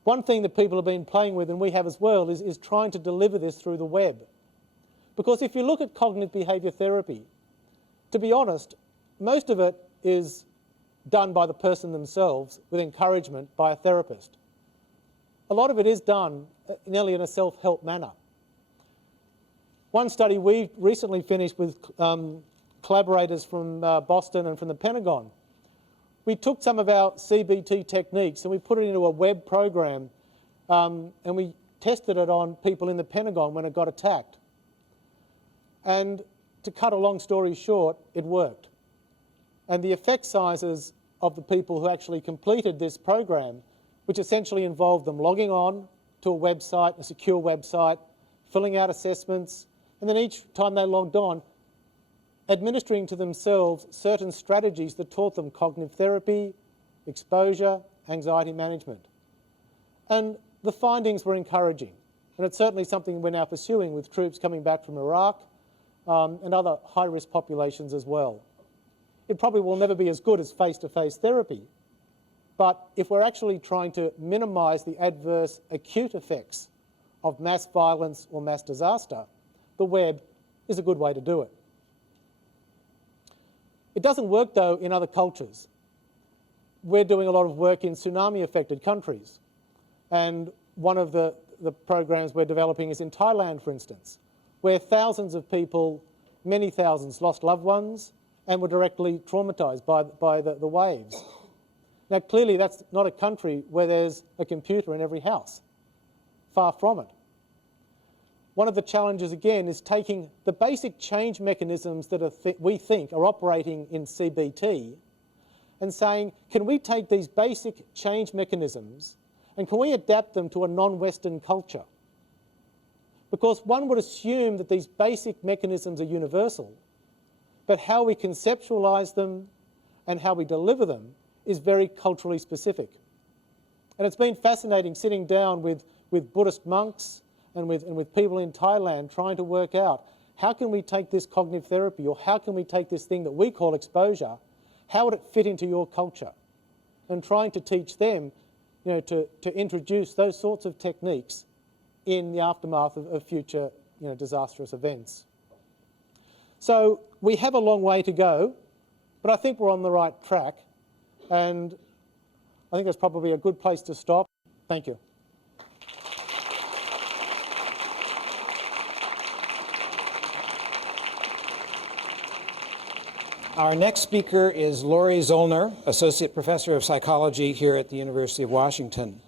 One thing that people have been playing with, and we have as well, is trying to deliver this through the web. Because if you look at cognitive behaviour therapy, to be honest, most of it is done by the person themselves with encouragement by a therapist. A lot of it is done nearly in a self-help manner. One study we recently finished with collaborators from Boston and from the Pentagon, we took some of our CBT techniques and we put it into a web program and we tested it on people in the Pentagon when it got attacked. And to cut a long story short, it worked. And the effect sizes of the people who actually completed this program, which essentially involved them logging on to a website, a secure website, filling out assessments, and then each time they logged on, administering to themselves certain strategies that taught them cognitive therapy, exposure, anxiety management. And the findings were encouraging. And it's certainly something we're now pursuing with troops coming back from Iraq and other high-risk populations as well. It probably will never be as good as face-to-face therapy, but if we're actually trying to minimise the adverse acute effects of mass violence or mass disaster, the web is a good way to do it. It doesn't work, though, in other cultures. We're doing a lot of work in tsunami-affected countries, and one of the programs we're developing is in Thailand, for instance, where thousands of people, many thousands, lost loved ones and were directly traumatised by the waves. Now, clearly, that's not a country where there's a computer in every house. Far from it. One of the challenges, again, is taking the basic change mechanisms that we think are operating in CBT and saying, can we take these basic change mechanisms and can we adapt them to a non-Western culture? Because one would assume that these basic mechanisms are universal, but how we conceptualise them and how we deliver them is very culturally specific. And it's been fascinating sitting down with Buddhist monks and with people in Thailand trying to work out how can we take this cognitive therapy, or how can we take this thing that we call exposure, how would it fit into your culture? And trying to teach them, to introduce those sorts of techniques in the aftermath of future, disastrous events. So we have a long way to go, but I think we're on the right track, and I think that's probably a good place to stop. Thank you. Our next speaker is Laurie Zoellner, Associate Professor of Psychology here at the University of Washington.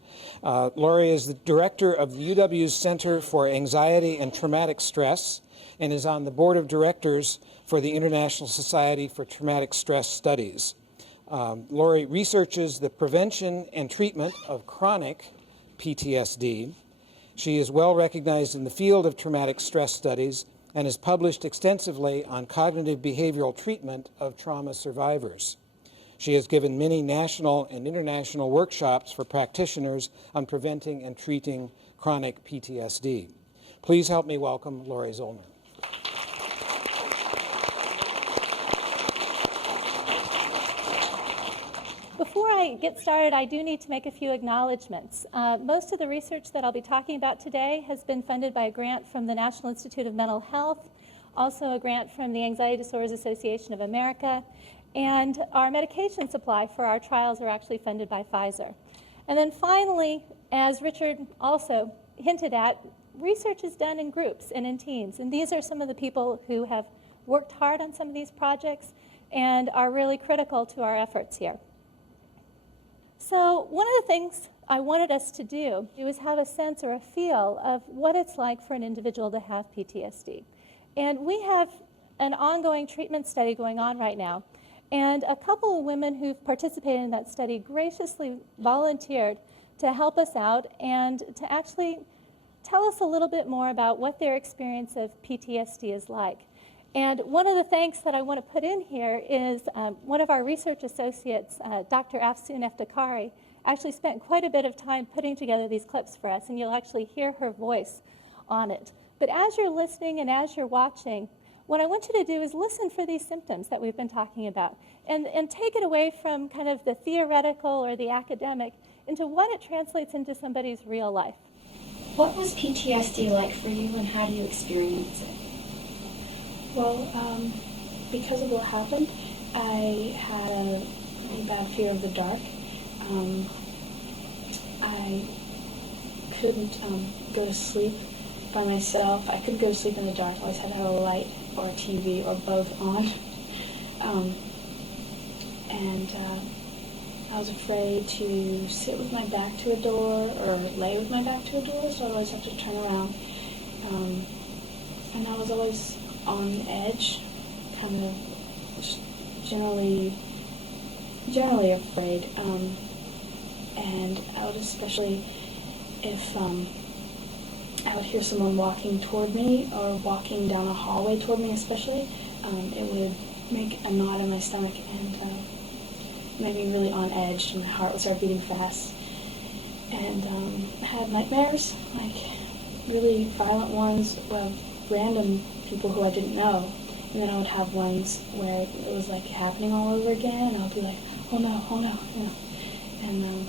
Laurie is the director of the UW's Center for Anxiety and Traumatic Stress and is on the board of directors for the International Society for Traumatic Stress Studies. Laurie researches the prevention and treatment of chronic PTSD. She is well recognized in the field of traumatic stress studies and has published extensively on cognitive behavioral treatment of trauma survivors. She has given many national and international workshops for practitioners on preventing and treating chronic PTSD. Please help me welcome Laurie Zoellner. Before I get started, I do need to make a few acknowledgments. Most of the research that I'll be talking about today has been funded by a grant from the National Institute of Mental Health, also a grant from the Anxiety Disorders Association of America, and our medication supply for our trials are actually funded by Pfizer. And then finally, as Richard also hinted at, research is done in groups and in teams, and these are some of the people who have worked hard on some of these projects and are really critical to our efforts here. So one of the things I wanted us to do was have a sense or a feel of what it's like for an individual to have PTSD. And we have an ongoing treatment study going on right now. And a couple of women who've participated in that study graciously volunteered to help us out and to actually tell us a little bit more about what their experience of PTSD is like. And one of the thanks that I want to put in here is one of our research associates, Dr. Afsoon Eftekhari, actually spent quite a bit of time putting together these clips for us, and you'll actually hear her voice on it. But as you're listening and as you're watching, what I want you to do is listen for these symptoms that we've been talking about and take it away from kind of the theoretical or the academic into what it translates into somebody's real life. What was PTSD like for you, and how do you experience it? Well, because of what happened, I had a really bad fear of the dark. I couldn't go to sleep by myself. I couldn't go to sleep in the dark. I always had to have a light or a TV or both on. I was afraid to sit with my back to a door or lay with my back to a door, so I always have to turn around. And I was always on edge, kind of just generally afraid, and I would especially if I would hear someone walking toward me or walking down a hallway toward me especially, it would make a knot in my stomach and made me really on edge, and my heart would start beating fast. And I had nightmares, like really violent ones of random people who I didn't know. And then I would have ones where it was like happening all over again, and I would be like, oh no, you know. And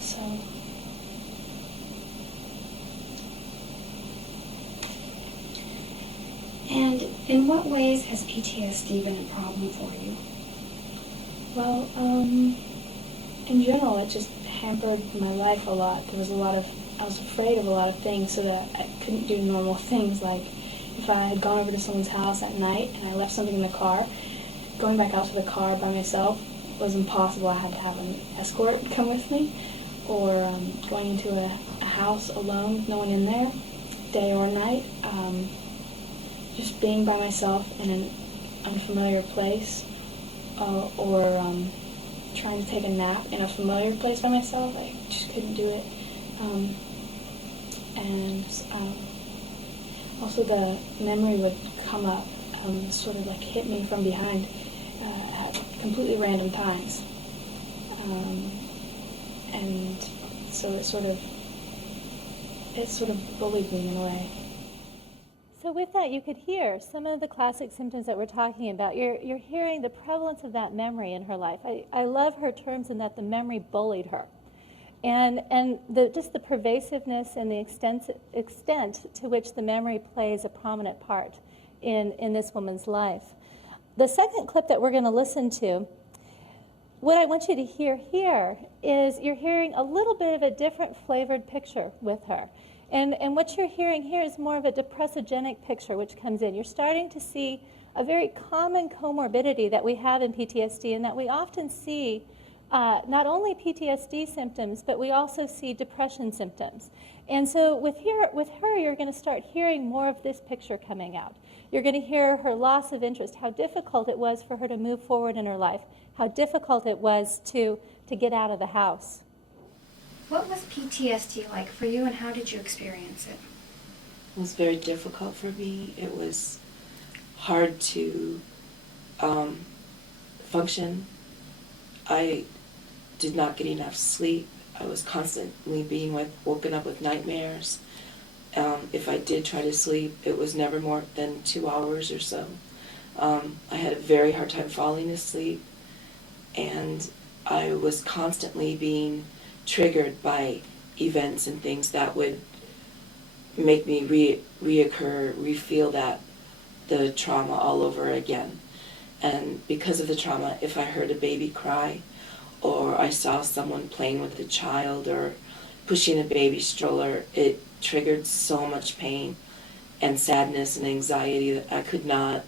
so... And in what ways has PTSD been a problem for you? Well, in general, it just hampered my life a lot. I was afraid of a lot of things, so that I couldn't do normal things. Like, if I had gone over to someone's house at night and I left something in the car, going back out to the car by myself was impossible. I had to have an escort come with me, or going into a house alone with no one in there, day or night. Just being by myself in an unfamiliar place, or trying to take a nap in a familiar place by myself, I just couldn't do it. Also the memory would come up, sort of like hit me from behind at completely random times. And so it sort of bullied me in a way. So with that, you could hear some of the classic symptoms that we're talking about. You're hearing the prevalence of that memory in her life. I love her terms in that the memory bullied her. And just the pervasiveness and the extent to which the memory plays a prominent part in this woman's life. The second clip that we're going to listen to, what I want you to hear here is you're hearing a little bit of a different flavored picture with her. And what you're hearing here is more of a depressogenic picture which comes in. You're starting to see a very common comorbidity that we have in PTSD, and that we often see not only PTSD symptoms, but we also see depression symptoms. And so with her, you're going to start hearing more of this picture coming out. You're going to hear her loss of interest, how difficult it was for her to move forward in her life, how difficult it was to get out of the house. What was PTSD like for you, and how did you experience it? It was very difficult for me. It was hard to function. I did not get enough sleep. I was constantly being woken up with nightmares. If I did try to sleep, it was never more than 2 hours or so. I had a very hard time falling asleep, and I was constantly being triggered by events and things that would make me refeel the trauma all over again. And because of the trauma, if I heard a baby cry, or I saw someone playing with a child or pushing a baby stroller, it triggered so much pain and sadness and anxiety that I could not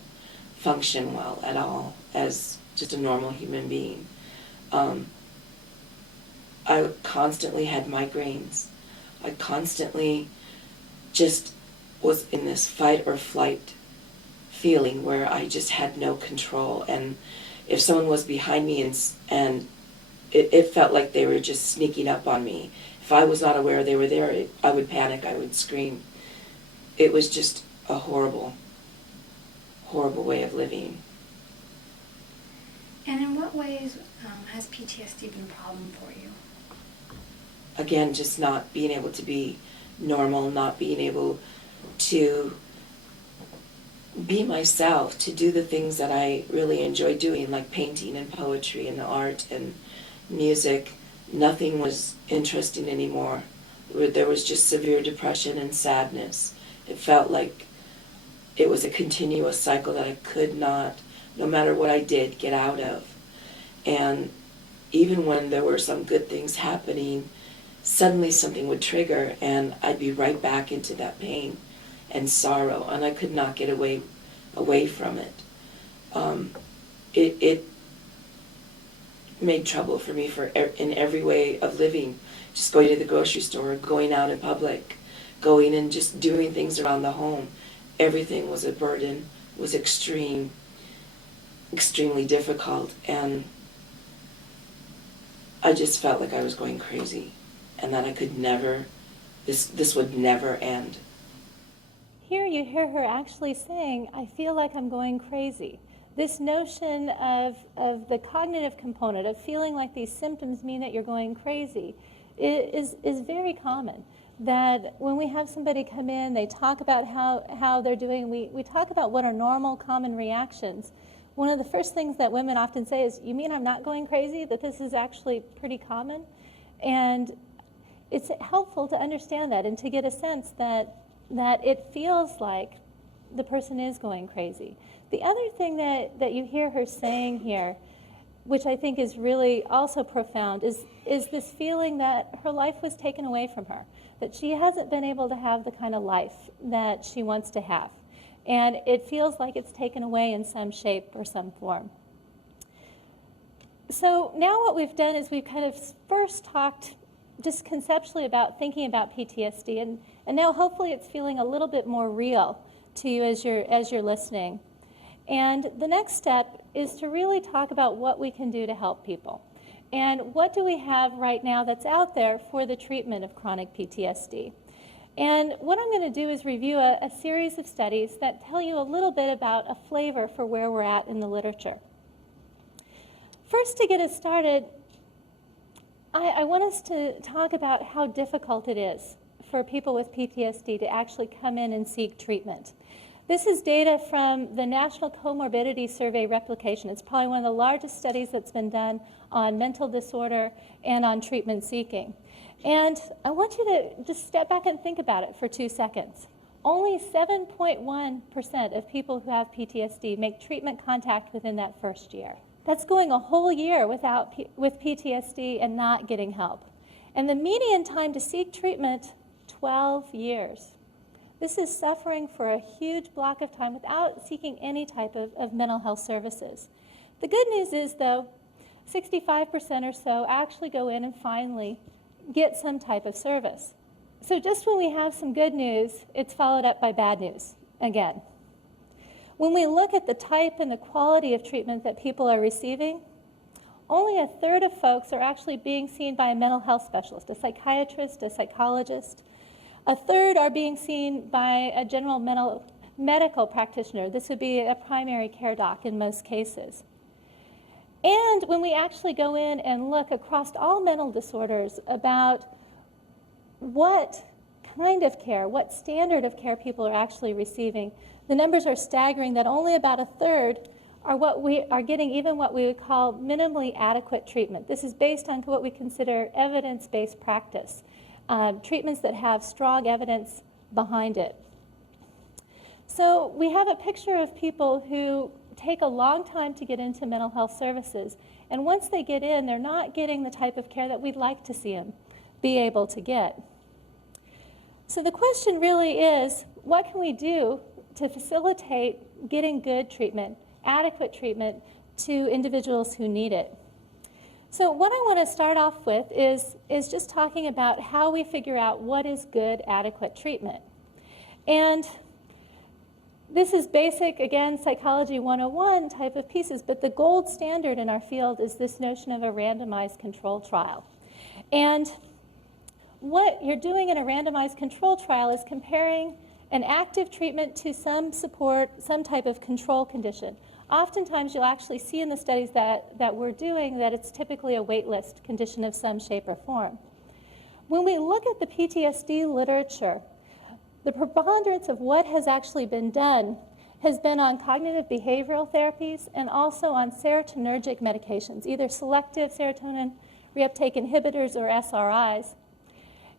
function well at all as just a normal human being. I constantly had migraines. I constantly just was in this fight or flight feeling where I just had no control. And if someone was behind me and it felt like they were just sneaking up on me. If I was not aware they were there, I would panic, I would scream. It was just a horrible, horrible way of living. And in what ways has PTSD been a problem for you? Again, just not being able to be normal, not being able to be myself, to do the things that I really enjoy doing, like painting and poetry and art and music. Nothing was interesting anymore. There was just severe depression and sadness. It felt like it was a continuous cycle that I could not, no matter what I did, get out of. And even when there were some good things happening, suddenly something would trigger and I'd be right back into that pain and sorrow, and I could not get away from it. It made trouble for me in every way of living. Just going to the grocery store, going out in public, going and just doing things around the home. Everything was a burden, was extremely difficult, and I just felt like I was going crazy and that I could never this would never end. Here you hear her actually saying, I feel like I'm going crazy. This notion of the cognitive component, of feeling like these symptoms mean that you're going crazy, is very common. That when we have somebody come in, they talk about how they're doing, we talk about what are normal, common reactions. One of the first things that women often say is, you mean I'm not going crazy? That this is actually pretty common? And it's helpful to understand that and to get a sense that it feels like the person is going crazy. The other thing that you hear her saying here, which I think is really also profound, is this feeling that her life was taken away from her, that she hasn't been able to have the kind of life that she wants to have. And it feels like it's taken away in some shape or some form. So now what we've done is we've kind of first talked just conceptually about thinking about PTSD, and now hopefully it's feeling a little bit more real to you as you're listening. And the next step is to really talk about what we can do to help people. And what do we have right now that's out there for the treatment of chronic PTSD? And what I'm going to do is review a series of studies that tell you a little bit about a flavor for where we're at in the literature. First, to get us started, I want us to talk about how difficult it is for people with PTSD to actually come in and seek treatment. This is data from the National Comorbidity Survey replication. It's probably one of the largest studies that's been done on mental disorder and on treatment seeking. And I want you to just step back and think about it for 2 seconds. Only 7.1% of people who have PTSD make treatment contact within that first year. That's going a whole year with PTSD and not getting help. And the median time to seek treatment, 12 years. This is suffering for a huge block of time without seeking any type of mental health services. The good news is, though, 65% or so actually go in and finally get some type of service. So just when we have some good news, it's followed up by bad news again. When we look at the type and the quality of treatment that people are receiving, only a third of folks are actually being seen by a mental health specialist, a psychiatrist, a psychologist. A third are being seen by a general medical practitioner. This would be a primary care doc in most cases. And when we actually go in and look across all mental disorders about what kind of care, what standard of care people are actually receiving, the numbers are staggering that only about a third are getting even what we would call minimally adequate treatment. This is based on what we consider evidence-based practice, treatments that have strong evidence behind it. So we have a picture of people who take a long time to get into mental health services, and once they get in, they're not getting the type of care that we'd like to see them be able to get. So the question really is, what can we do to facilitate getting good treatment, adequate treatment to individuals who need it? So what I want to start off with is just talking about how we figure out what is good, adequate treatment. And this is basic, again, Psychology 101 type of pieces, but the gold standard in our field is this notion of a randomized control trial. And what you're doing in a randomized control trial is comparing an active treatment to some support, some type of control condition. Oftentimes you'll actually see in the studies that we're doing that it's typically a wait list condition of some shape or form. When we look at the PTSD literature, the preponderance of what has actually been done has been on cognitive behavioral therapies and also on serotonergic medications, either selective serotonin reuptake inhibitors or SRIs.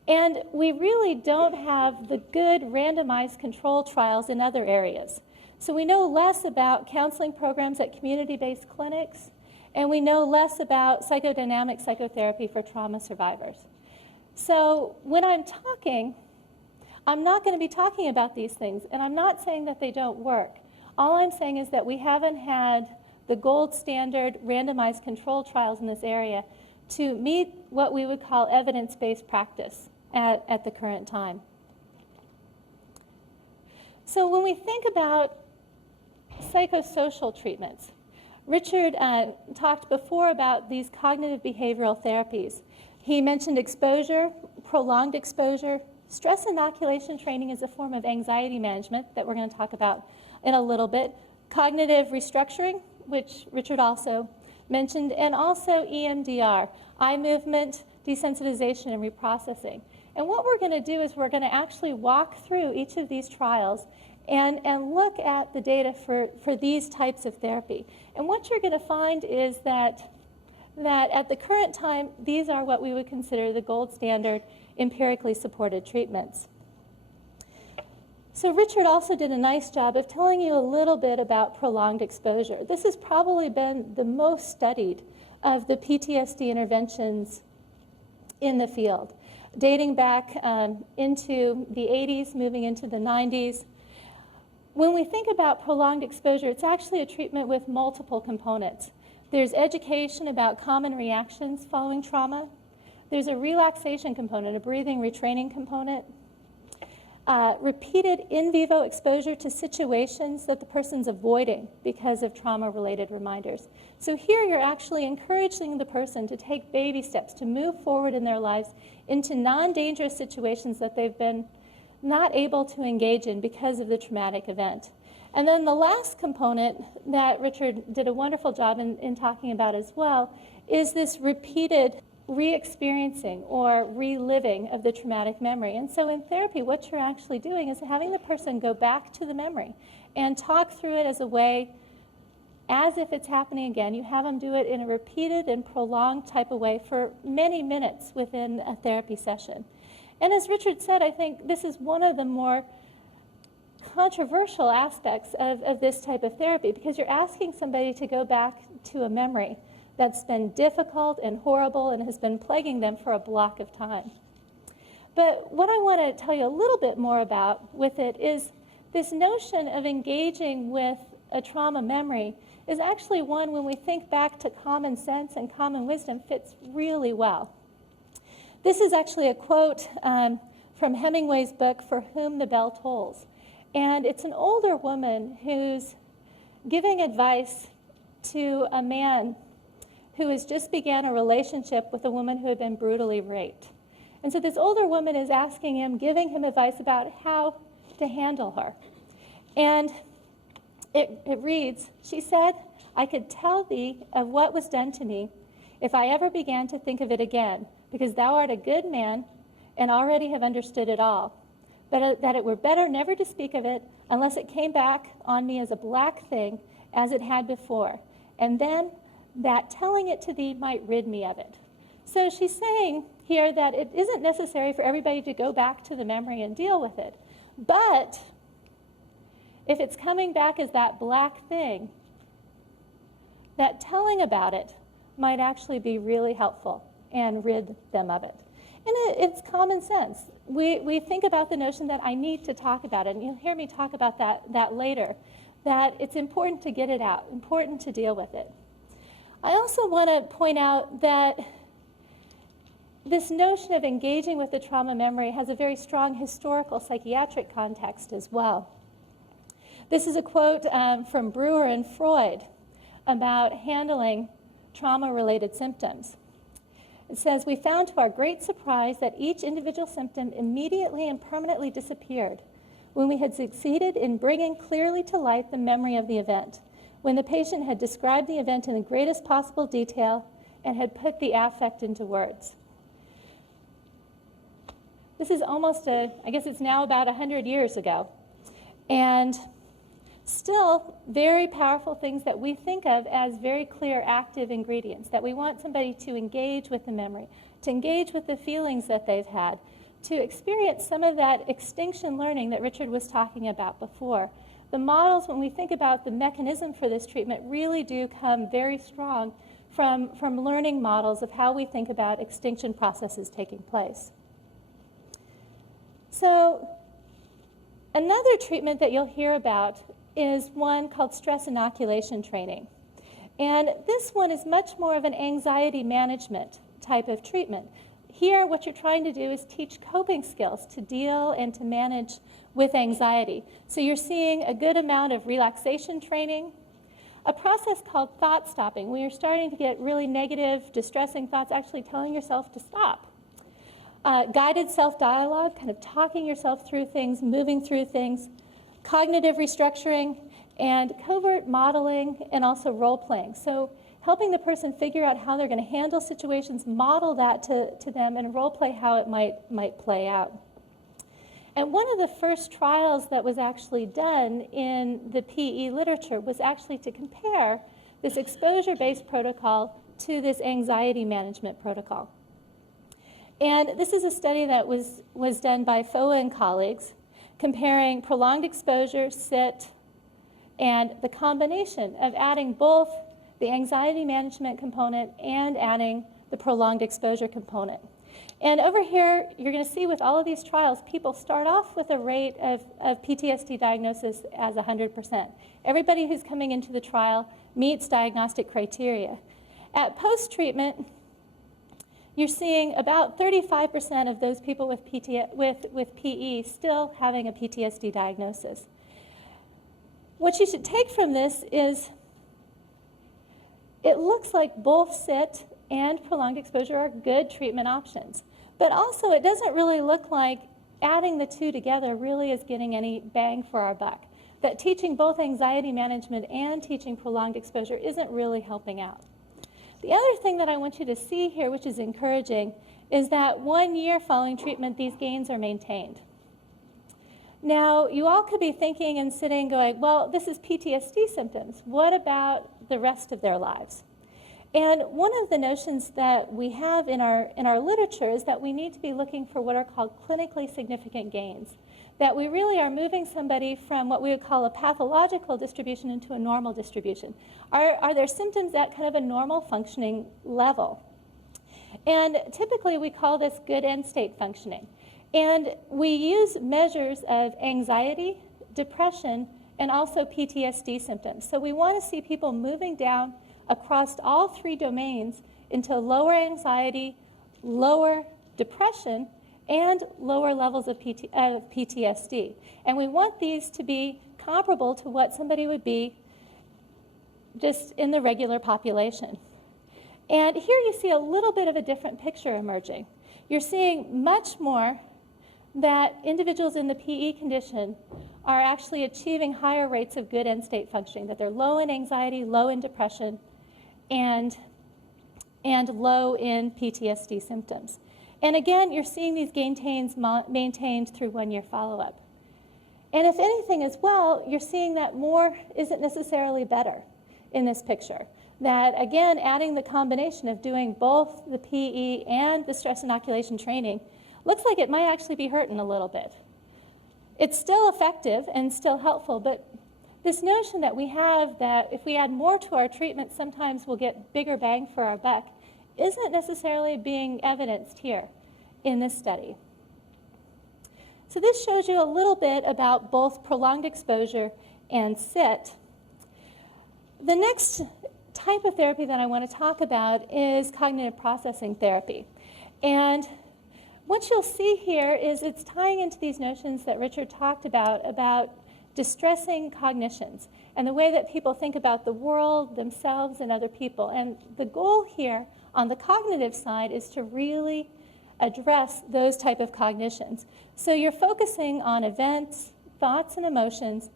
And we really don't have the good randomized control trials in other areas. So we know less about counseling programs at community-based clinics, and we know less about psychodynamic psychotherapy for trauma survivors. So when I'm talking, I'm not going to be talking about these things, and I'm not saying that they don't work. All I'm saying is that we haven't had the gold standard randomized control trials in this area to meet what we would call evidence-based practice at the current time. So when we think about psychosocial treatments, Richard talked before about these cognitive behavioral therapies. He mentioned exposure, prolonged exposure, Stress inoculation training is a form of anxiety management that we're going to talk about in a little bit. Cognitive restructuring, which Richard also mentioned, and also EMDR, eye movement, desensitization, and reprocessing. And what we're going to do is we're going to actually walk through each of these trials and look at the data for these types of therapy. And what you're going to find is that at the current time, these are what we would consider the gold standard empirically supported treatments. So Richard also did a nice job of telling you a little bit about prolonged exposure. This has probably been the most studied of the PTSD interventions in the field, dating back into the 80s, moving into the 90s. When we think about prolonged exposure, it's actually a treatment with multiple components. There's education about common reactions following trauma. There's a relaxation component, a breathing retraining component. Repeated in vivo exposure to situations that the person's avoiding because of trauma-related reminders. So here you're actually encouraging the person to take baby steps to move forward in their lives into non-dangerous situations that they've been not able to engage in because of the traumatic event. And then the last component that Richard did a wonderful job in talking about as well is this repeated re-experiencing or reliving of the traumatic memory. And so in therapy, what you're actually doing is having the person go back to the memory and talk through it as a way, as if it's happening again. You have them do it in a repeated and prolonged type of way for many minutes within a therapy session. And as Richard said, I think this is one of the more controversial aspects of this type of therapy, because you're asking somebody to go back to a memory that's been difficult and horrible and has been plaguing them for a block of time. But what I want to tell you a little bit more about with it is this notion of engaging with a trauma memory is actually one, when we think back to common sense and common wisdom, fits really well. This is actually a quote from Hemingway's book, For Whom the Bell Tolls. And it's an older woman who's giving advice to a man who has just began a relationship with a woman who had been brutally raped. And so this older woman is asking him, giving him advice about how to handle her. And it reads, she said, "I could tell thee of what was done to me if I ever began to think of it again, because thou art a good man and already have understood it all. But that it were better never to speak of it unless it came back on me as a black thing as it had before. And then that telling it to thee might rid me of it." So she's saying here that it isn't necessary for everybody to go back to the memory and deal with it. But if it's coming back as that black thing, that telling about it might actually be really helpful and rid them of it. And it's common sense. We think about the notion that I need to talk about it, and you'll hear me talk about that later, that it's important to get it out, important to deal with it. I also want to point out that this notion of engaging with the trauma memory has a very strong historical psychiatric context as well. This is a quote from Brewer and Freud about handling trauma-related symptoms. It says, "We found to our great surprise that each individual symptom immediately and permanently disappeared when we had succeeded in bringing clearly to light the memory of the event, when the patient had described the event in the greatest possible detail and had put the affect into words." This is almost I guess it's now about 100 years ago. And still very powerful things that we think of as very clear active ingredients, that we want somebody to engage with the memory, to engage with the feelings that they've had, to experience some of that extinction learning that Richard was talking about before. The models, when we think about the mechanism for this treatment, really do come very strong from learning models of how we think about extinction processes taking place. So another treatment that you'll hear about is one called stress inoculation training. And this one is much more of an anxiety management type of treatment. Here, what you're trying to do is teach coping skills to deal and to manage with anxiety. So you're seeing a good amount of relaxation training, a process called thought stopping, where you're starting to get really negative, distressing thoughts, actually telling yourself to stop. guided self-dialogue, kind of talking yourself through things, moving through things, cognitive restructuring, and covert modeling, and also role-playing. So helping the person figure out how they're going to handle situations, model that to them, and role-play how it might play out. And one of the first trials that was actually done in the PE literature was actually to compare this exposure-based protocol to this anxiety management protocol. And this is a study that was done by Foa and colleagues, comparing prolonged exposure, sit, and the combination of adding both the anxiety management component and adding the prolonged exposure component. And over here, you're going to see with all of these trials, people start off with a rate of PTSD diagnosis as 100%. Everybody who's coming into the trial meets diagnostic criteria. At post-treatment, you're seeing about 35% of those people with PE still having a PTSD diagnosis. What you should take from this is it looks like both sit and prolonged exposure are good treatment options. But also, it doesn't really look like adding the two together really is getting any bang for our buck. That teaching both anxiety management and teaching prolonged exposure isn't really helping out. The other thing that I want you to see here, which is encouraging, is that 1 year following treatment, these gains are maintained. Now, you all could be thinking and sitting going, well, this is PTSD symptoms. What about the rest of their lives? And one of the notions that we have in our literature is that we need to be looking for what are called clinically significant gains. That we really are moving somebody from what we would call a pathological distribution into a normal distribution. Are there symptoms at kind of a normal functioning level? And typically we call this good end state functioning. And we use measures of anxiety, depression, and also PTSD symptoms. So we want to see people moving down across all three domains into lower anxiety, lower depression, and lower levels of PTSD. And we want these to be comparable to what somebody would be just in the regular population. And here you see a little bit of a different picture emerging. You're seeing much more that individuals in the PE condition are actually achieving higher rates of good end state functioning, that they're low in anxiety, low in depression, and low in PTSD symptoms. And again, you're seeing these gains maintained through 1 year follow-up. And if anything as well, you're seeing that more isn't necessarily better in this picture. That again, adding the combination of doing both the PE and the stress inoculation training looks like it might actually be hurting a little bit. It's still effective and still helpful, but this notion that we have that if we add more to our treatment, sometimes we'll get bigger bang for our buck, isn't necessarily being evidenced here in this study. So this shows you a little bit about both prolonged exposure and sit. The next type of therapy that I want to talk about is cognitive processing therapy. And what you'll see here is it's tying into these notions that Richard talked about distressing cognitions and the way that people think about the world, themselves, and other people. And the goal here on the cognitive side is to really address those type of cognitions. So you're focusing on events, thoughts, and emotions,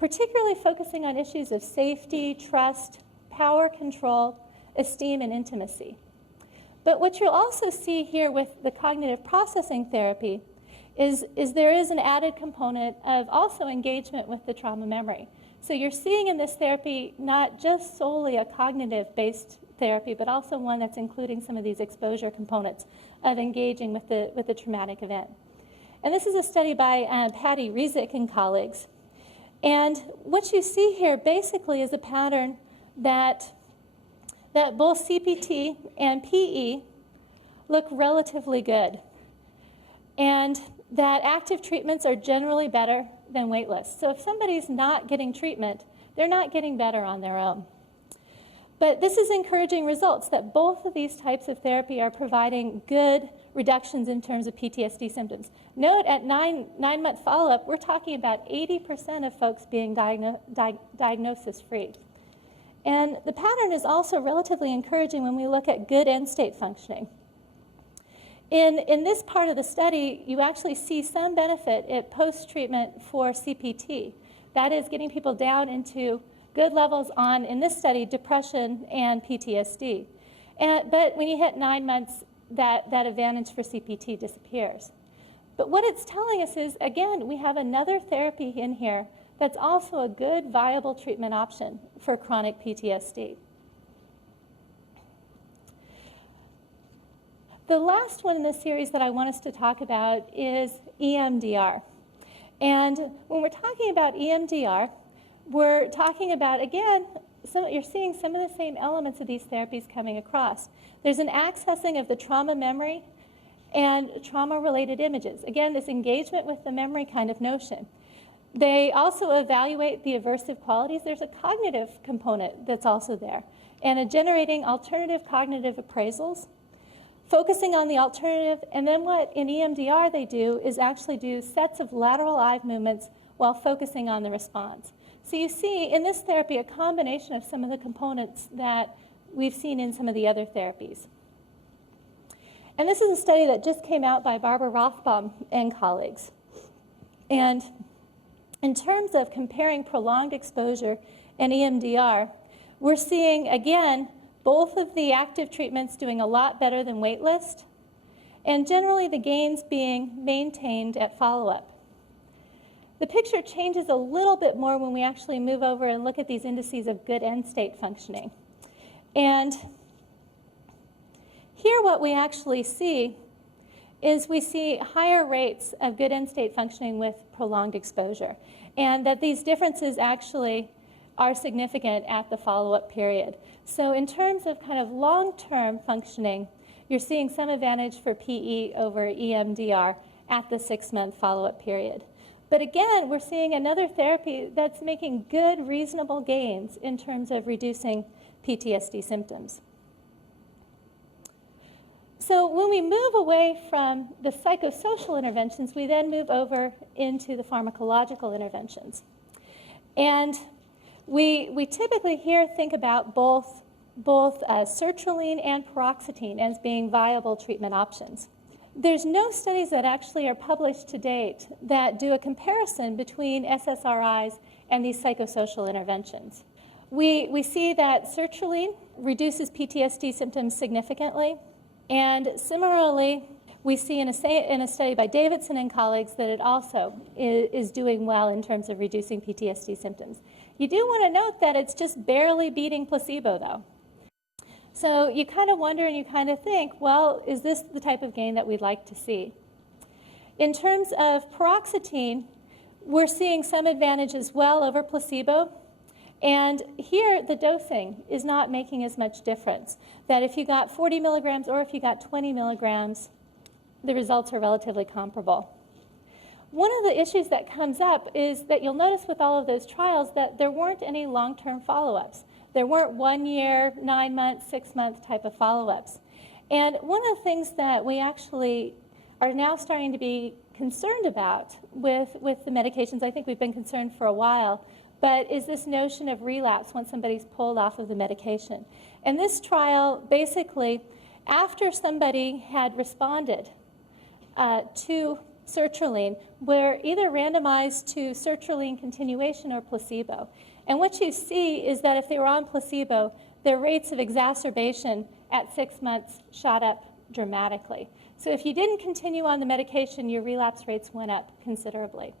particularly focusing on issues of safety, trust, power, control, esteem, and intimacy. But what you'll also see here with the cognitive processing therapy is there is an added component of also engagement with the trauma memory. So you're seeing in this therapy not just solely a cognitive-based therapy, but also one that's including some of these exposure components of engaging with the traumatic event. And this is a study by Patty Rezick and colleagues. And what you see here basically is a pattern that both CPT and PE look relatively good, and that active treatments are generally better than waitlist. So if somebody's not getting treatment, they're not getting better on their own. But this is encouraging results that both of these types of therapy are providing good reductions in terms of PTSD symptoms. Note at 9-month follow-up, we're talking about 80% of folks being diagnosis-free. And the pattern is also relatively encouraging when we look at good end-state functioning. In this part of the study, you actually see some benefit at post-treatment for CPT. That is getting people down into good levels on, in this study, depression and PTSD. But when you hit 9 months, that advantage for CPT disappears. But what it's telling us is, again, we have another therapy in here that's also a good, viable treatment option for chronic PTSD. The last one in this series that I want us to talk about is EMDR. And when we're talking about EMDR, we're talking about, again, you're seeing some of the same elements of these therapies coming across. There's an accessing of the trauma memory and trauma-related images. Again, this engagement with the memory kind of notion. They also evaluate the aversive qualities. There's a cognitive component that's also there, and generating alternative cognitive appraisals, focusing on the alternative, and then what in EMDR they do is actually do sets of lateral eye movements while focusing on the response. So you see in this therapy a combination of some of the components that we've seen in some of the other therapies. And this is a study that just came out by Barbara Rothbaum and colleagues. And in terms of comparing prolonged exposure and EMDR, we're seeing, again, both of the active treatments doing a lot better than waitlist, and generally the gains being maintained at follow-up. The picture changes a little bit more when we actually move over and look at these indices of good end state functioning. And here what we actually see is we see higher rates of good end state functioning with prolonged exposure, and that these differences actually are significant at the follow-up period. So in terms of kind of long-term functioning, you're seeing some advantage for PE over EMDR at the 6-month follow-up period. But again, we're seeing another therapy that's making good, reasonable gains in terms of reducing PTSD symptoms. So when we move away from the psychosocial interventions, we then move over into the pharmacological interventions. And we typically here think about both sertraline and paroxetine as being viable treatment options. There's no studies that actually are published to date that do a comparison between SSRIs and these psychosocial interventions. We see that sertraline reduces PTSD symptoms significantly, and similarly, we see in a study by Davidson and colleagues that it also is doing well in terms of reducing PTSD symptoms. You do want to note that it's just barely beating placebo, though. So you kind of wonder and you kind of think, well, is this the type of gain that we'd like to see? In terms of paroxetine, we're seeing some advantage as well over placebo. And here, the dosing is not making as much difference. That if you got 40 milligrams or if you got 20 milligrams, the results are relatively comparable. One of the issues that comes up is that you'll notice with all of those trials that there weren't any long-term follow-ups. There weren't 1 year, 9 months, 6 month type of follow-ups. And one of the things that we actually are now starting to be concerned about with the medications, I think we've been concerned for a while, but is this notion of relapse once somebody's pulled off of the medication. And this trial, basically, after somebody had responded to sertraline, were either randomized to sertraline continuation or placebo. And what you see is that if they were on placebo, their rates of exacerbation at 6 months shot up dramatically. So if you didn't continue on the medication, your relapse rates went up considerably.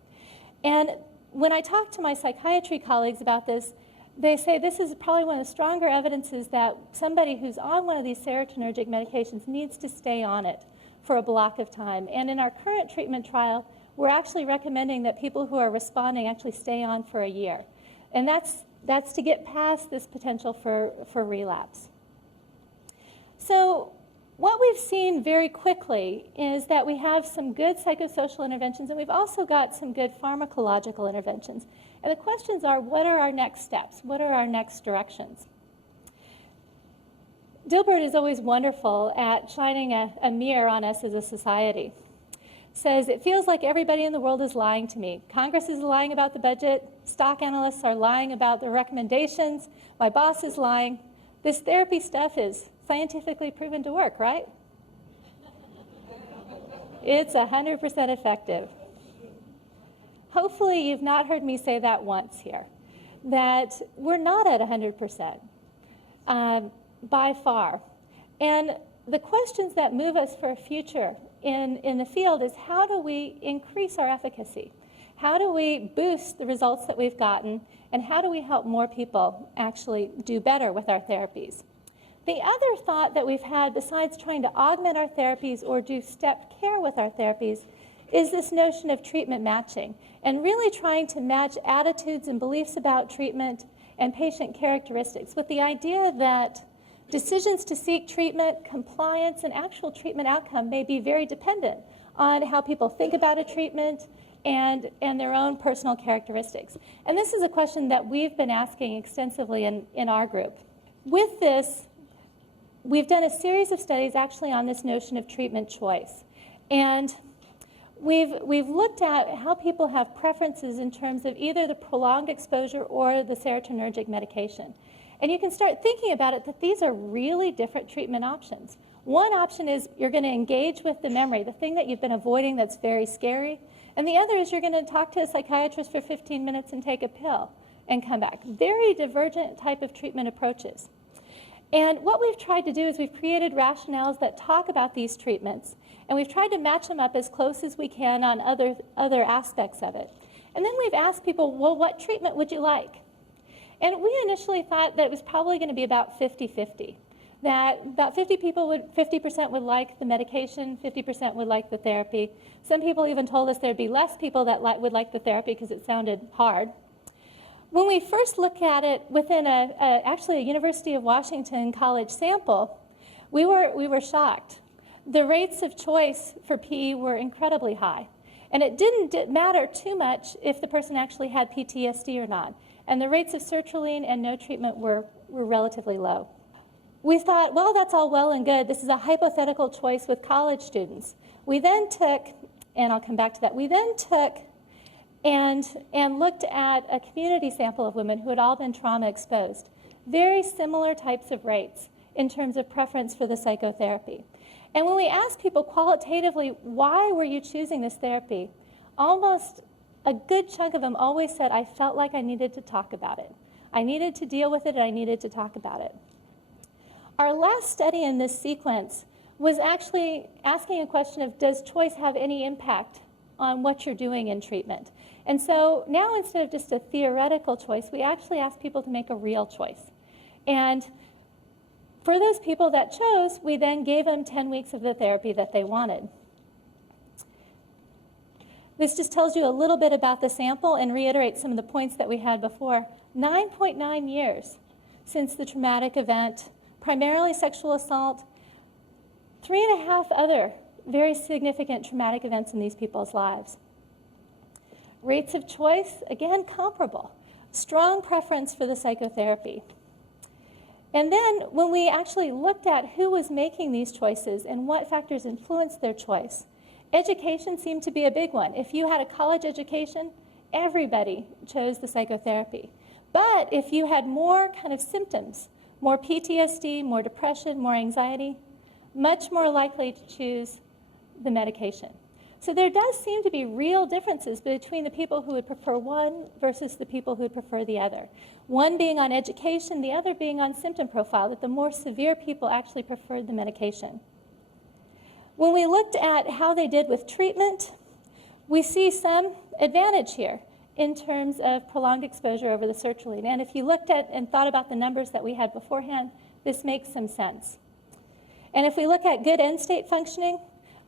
And when I talk to my psychiatry colleagues about this, they say this is probably one of the stronger evidences that somebody who's on one of these serotonergic medications needs to stay on it for a block of time. And in our current treatment trial, we're actually recommending that people who are responding actually stay on for a year. And that's to get past this potential for relapse. So what we've seen very quickly is that we have some good psychosocial interventions, and we've also got some good pharmacological interventions. And the questions are, what are our next steps? What are our next directions? Dilbert is always wonderful at shining a mirror on us as a society. Says, it feels like everybody in the world is lying to me. Congress is lying about the budget. Stock analysts are lying about the recommendations. My boss is lying. This therapy stuff is scientifically proven to work, right? It's 100% effective. Hopefully you've not heard me say that once here, that we're not at 100% by far. And the questions that move us for a future in the field is, how do we increase our efficacy? How do we boost the results that we've gotten? And how do we help more people actually do better with our therapies? The other thought that we've had, besides trying to augment our therapies or do stepped care with our therapies, is this notion of treatment matching, and really trying to match attitudes and beliefs about treatment and patient characteristics, with the idea that decisions to seek treatment, compliance, and actual treatment outcome may be very dependent on how people think about a treatment and their own personal characteristics. And this is a question that we've been asking extensively in our group. With this, we've done a series of studies actually on this notion of treatment choice. And we've looked at how people have preferences in terms of either the prolonged exposure or the serotonergic medication. And you can start thinking about it that these are really different treatment options. One option is you're going to engage with the memory, the thing that you've been avoiding that's very scary. And the other is you're going to talk to a psychiatrist for 15 minutes and take a pill and come back. Very divergent type of treatment approaches. And what we've tried to do is we've created rationales that talk about these treatments, and we've tried to match them up as close as we can on other aspects of it. And then we've asked people, well, what treatment would you like? And we initially thought that it was probably going to be about 50-50. That about 50% would like the medication, 50% would like the therapy. Some people even told us there'd be less people that would like the therapy because it sounded hard. When we first looked at it within actually a University of Washington college sample, we were shocked. The rates of choice for PE were incredibly high. And it didn't matter too much if the person actually had PTSD or not. And the rates of sertraline and no treatment were relatively low. We thought, well, that's all well and good. This is a hypothetical choice with college students. We then took, and I'll come back to that, we then took and looked at a community sample of women who had all been trauma exposed. Very similar types of rates in terms of preference for the psychotherapy. And when we asked people qualitatively, why were you choosing this therapy? Almost a good chunk of them always said, I felt like I needed to talk about it. I needed to deal with it, and I needed to talk about it. Our last study in this sequence was actually asking a question of, does choice have any impact on what you're doing in treatment? And so now, instead of just a theoretical choice, we actually asked people to make a real choice. And for those people that chose, we then gave them 10 weeks of the therapy that they wanted. This just tells you a little bit about the sample and reiterates some of the points that we had before. 9.9 years since the traumatic event, primarily sexual assault, 3.5 other very significant traumatic events in these people's lives. Rates of choice, again, comparable. Strong preference for the psychotherapy. And then when we actually looked at who was making these choices and what factors influenced their choice, education seemed to be a big one. If you had a college education, everybody chose the psychotherapy. But if you had more kind of symptoms, more PTSD, more depression, more anxiety, much more likely to choose the medication. So there does seem to be real differences between the people who would prefer one versus the people who would prefer the other. One being on education, the other being on symptom profile, that the more severe people actually preferred the medication. When we looked at how they did with treatment, we see some advantage here in terms of prolonged exposure over the sertraline. And if you looked at and thought about the numbers that we had beforehand, this makes some sense. And if we look at good end state functioning,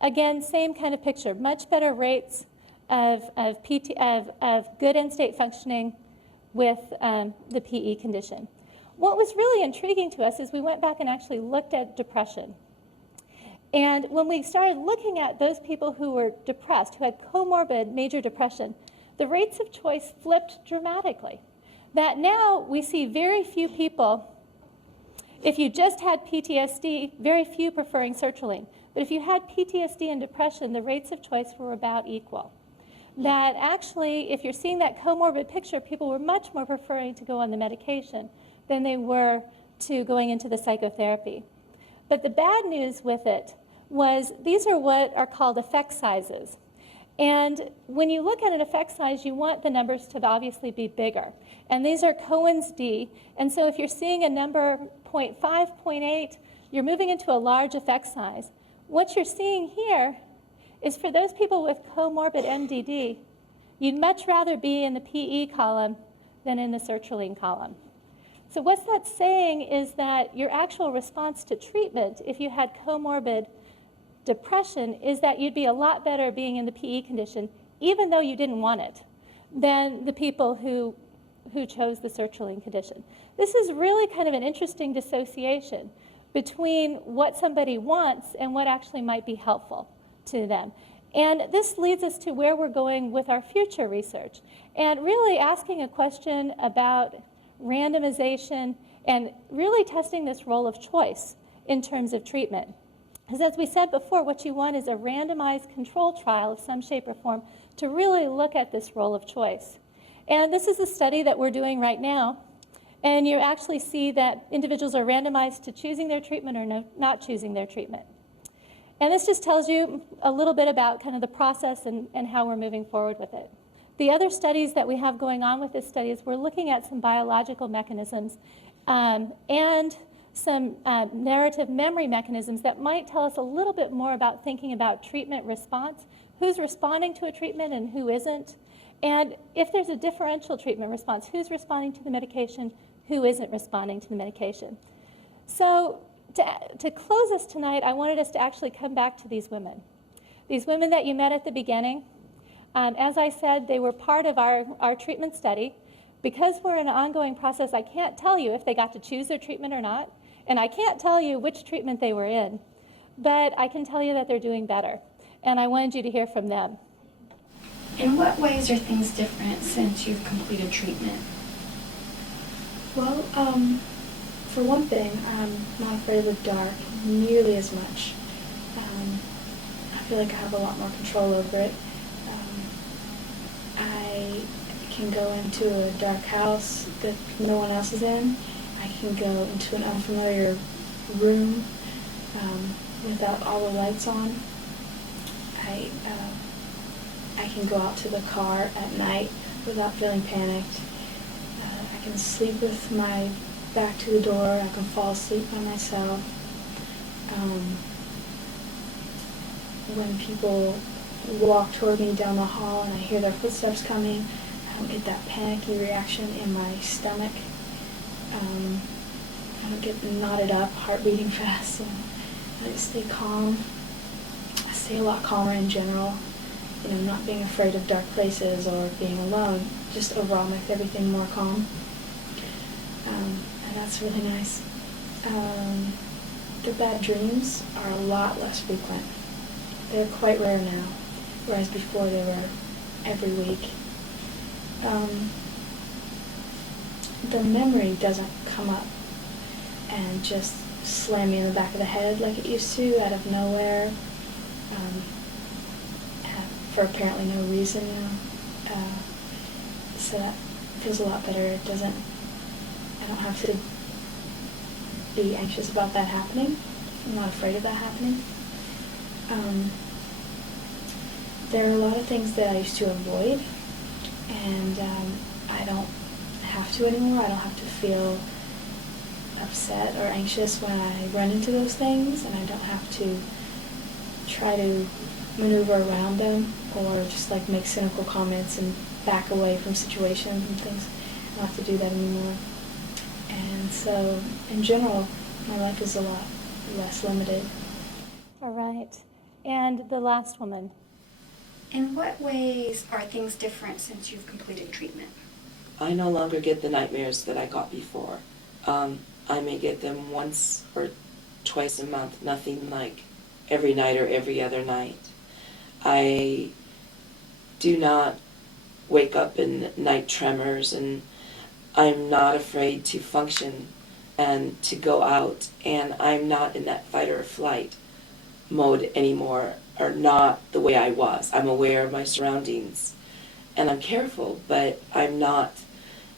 again, same kind of picture, much better rates of good end state functioning with the PE condition. What was really intriguing to us is we went back and actually looked at depression. And when we started looking at those people who were depressed, who had comorbid major depression, the rates of choice flipped dramatically. That now we see very few people, if you just had PTSD, very few preferring sertraline. But if you had PTSD and depression, the rates of choice were about equal. That actually, if you're seeing that comorbid picture, people were much more preferring to go on the medication than they were to going into the psychotherapy. But the bad news with it was these are what are called effect sizes. And when you look at an effect size, you want the numbers to obviously be bigger. And these are Cohen's d. And so if you're seeing a number 0.5, 0.8, you're moving into a large effect size. What you're seeing here is for those people with comorbid MDD, you'd much rather be in the PE column than in the sertraline column. So what's that saying is that your actual response to treatment, if you had comorbid depression, is that you'd be a lot better being in the PE condition, even though you didn't want it, than the people who chose the sertraline condition. This is really kind of an interesting dissociation between what somebody wants and what actually might be helpful to them. And this leads us to where we're going with our future research, and really asking a question about randomization and really testing this role of choice in terms of treatment. Because as we said before, what you want is a randomized control trial of some shape or form to really look at this role of choice. And this is a study that we're doing right now. And you actually see that individuals are randomized to choosing their treatment or not choosing their treatment. And this just tells you a little bit about kind of the process and how we're moving forward with it. The other studies that we have going on with this study is we're looking at some biological mechanisms and some narrative memory mechanisms that might tell us a little bit more about thinking about treatment response, who's responding to a treatment and who isn't, and if there's a differential treatment response, who's responding to the medication, who isn't responding to the medication. So to close us tonight, I wanted us to actually come back to these women that you met at the beginning. As I said, they were part of our treatment study. Because we're in an ongoing process, I can't tell you if they got to choose their treatment or not, and I can't tell you which treatment they were in, but I can tell you that they're doing better, and I wanted you to hear from them. In what ways are things different since you've completed treatment? Well, for one thing, I'm not afraid of the dark nearly as much. I feel like I have a lot more control over it. I can go into a dark house that no one else is in. I can go into an unfamiliar room without all the lights on. I can go out to the car at night without feeling panicked. I can sleep with my back to the door. I can fall asleep by myself. When people walk toward me down the hall and I hear their footsteps coming, I don't get that panicky reaction in my stomach. I don't get knotted up, heart beating fast. I just stay calm. I stay a lot calmer in general. Not being afraid of dark places or being alone. Just overall makes everything more calm. And that's really nice. The bad dreams are a lot less frequent. They're quite rare now, whereas before they were every week. The memory doesn't come up and just slam me in the back of the head like it used to out of nowhere, for apparently no reason now. So that feels a lot better. I don't have to be anxious about that happening. I'm not afraid of that happening. There are a lot of things that I used to avoid, and I don't have to anymore. I don't have to feel upset or anxious when I run into those things, and I don't have to try to maneuver around them or just make cynical comments and back away from situations and things. I don't have to do that anymore. And so, in general, my life is a lot less limited. All right. And the last woman. In what ways are things different since you've completed treatment? I no longer get the nightmares that I got before. I may get them once or twice a month, nothing like every night or every other night. I do not wake up in night tremors, and I'm not afraid to function and to go out, and I'm not in that fight or flight mode anymore, or not the way I was. I'm aware of my surroundings, and I'm careful, but I'm not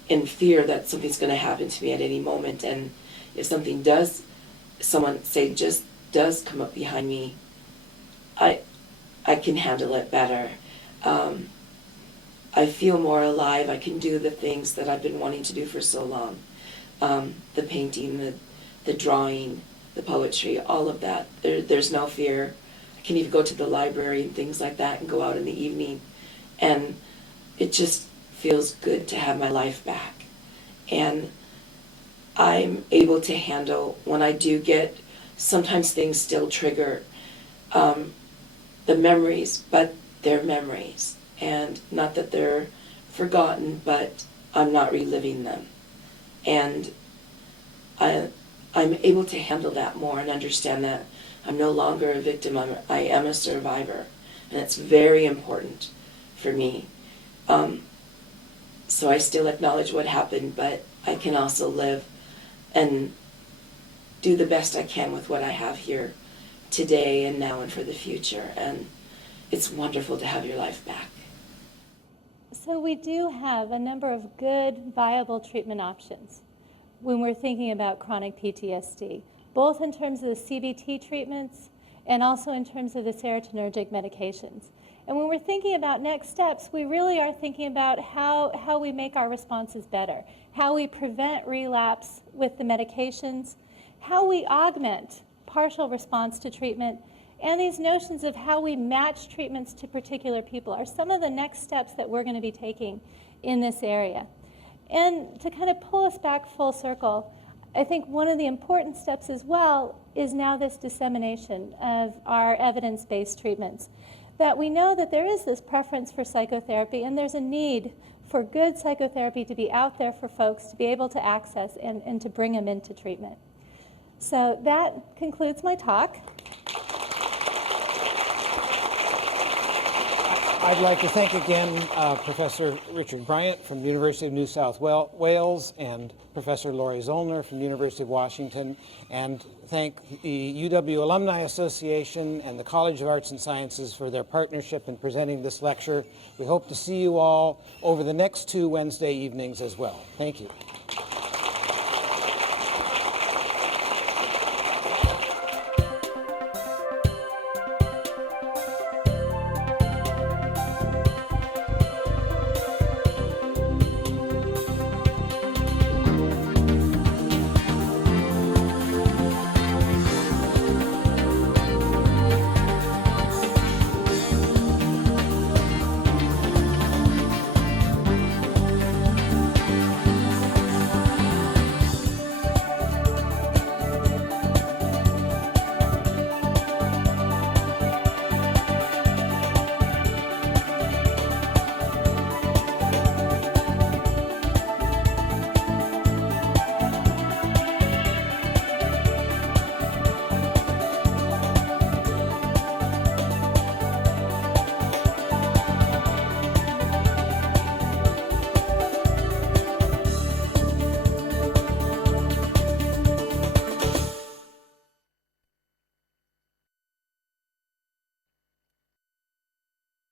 in fear that something's going to happen to me at any moment. And if something does, someone say just does come up behind me, I can handle it better. I feel more alive. I can do the things that I've been wanting to do for so long. The painting, the drawing, the poetry, all of that. There's no fear. I can even go to the library and things like that and go out in the evening. And it just feels good to have my life back. And I'm able to handle when I do get, sometimes things still trigger the memories, but they're memories. And not that they're forgotten, but I'm not reliving them. And I'm able to handle that more and understand that I'm no longer a victim, I am a survivor. And it's very important for me. So I still acknowledge what happened, but I can also live and do the best I can with what I have here today and now and for the future. And it's wonderful to have your life back. So we do have a number of good, viable treatment options when we're thinking about chronic PTSD, both in terms of the CBT treatments and also in terms of the serotonergic medications. And when we're thinking about next steps, we really are thinking about how we make our responses better, how we prevent relapse with the medications, how we augment partial response to treatment, and these notions of how we match treatments to particular people are some of the next steps that we're going to be taking in this area. And to kind of pull us back full circle, I think one of the important steps as well is now this dissemination of our evidence-based treatments. That we know that there is this preference for psychotherapy, and there's a need for good psychotherapy to be out there for folks to be able to access and to bring them into treatment. So that concludes my talk. I'd like to thank again Professor Richard Bryant from the University of New South Wales and Professor Laurie Zoellner from the University of Washington, and thank the UW Alumni Association and the College of Arts and Sciences for their partnership in presenting this lecture. We hope to see you all over the next 2 Wednesday evenings as well. Thank you.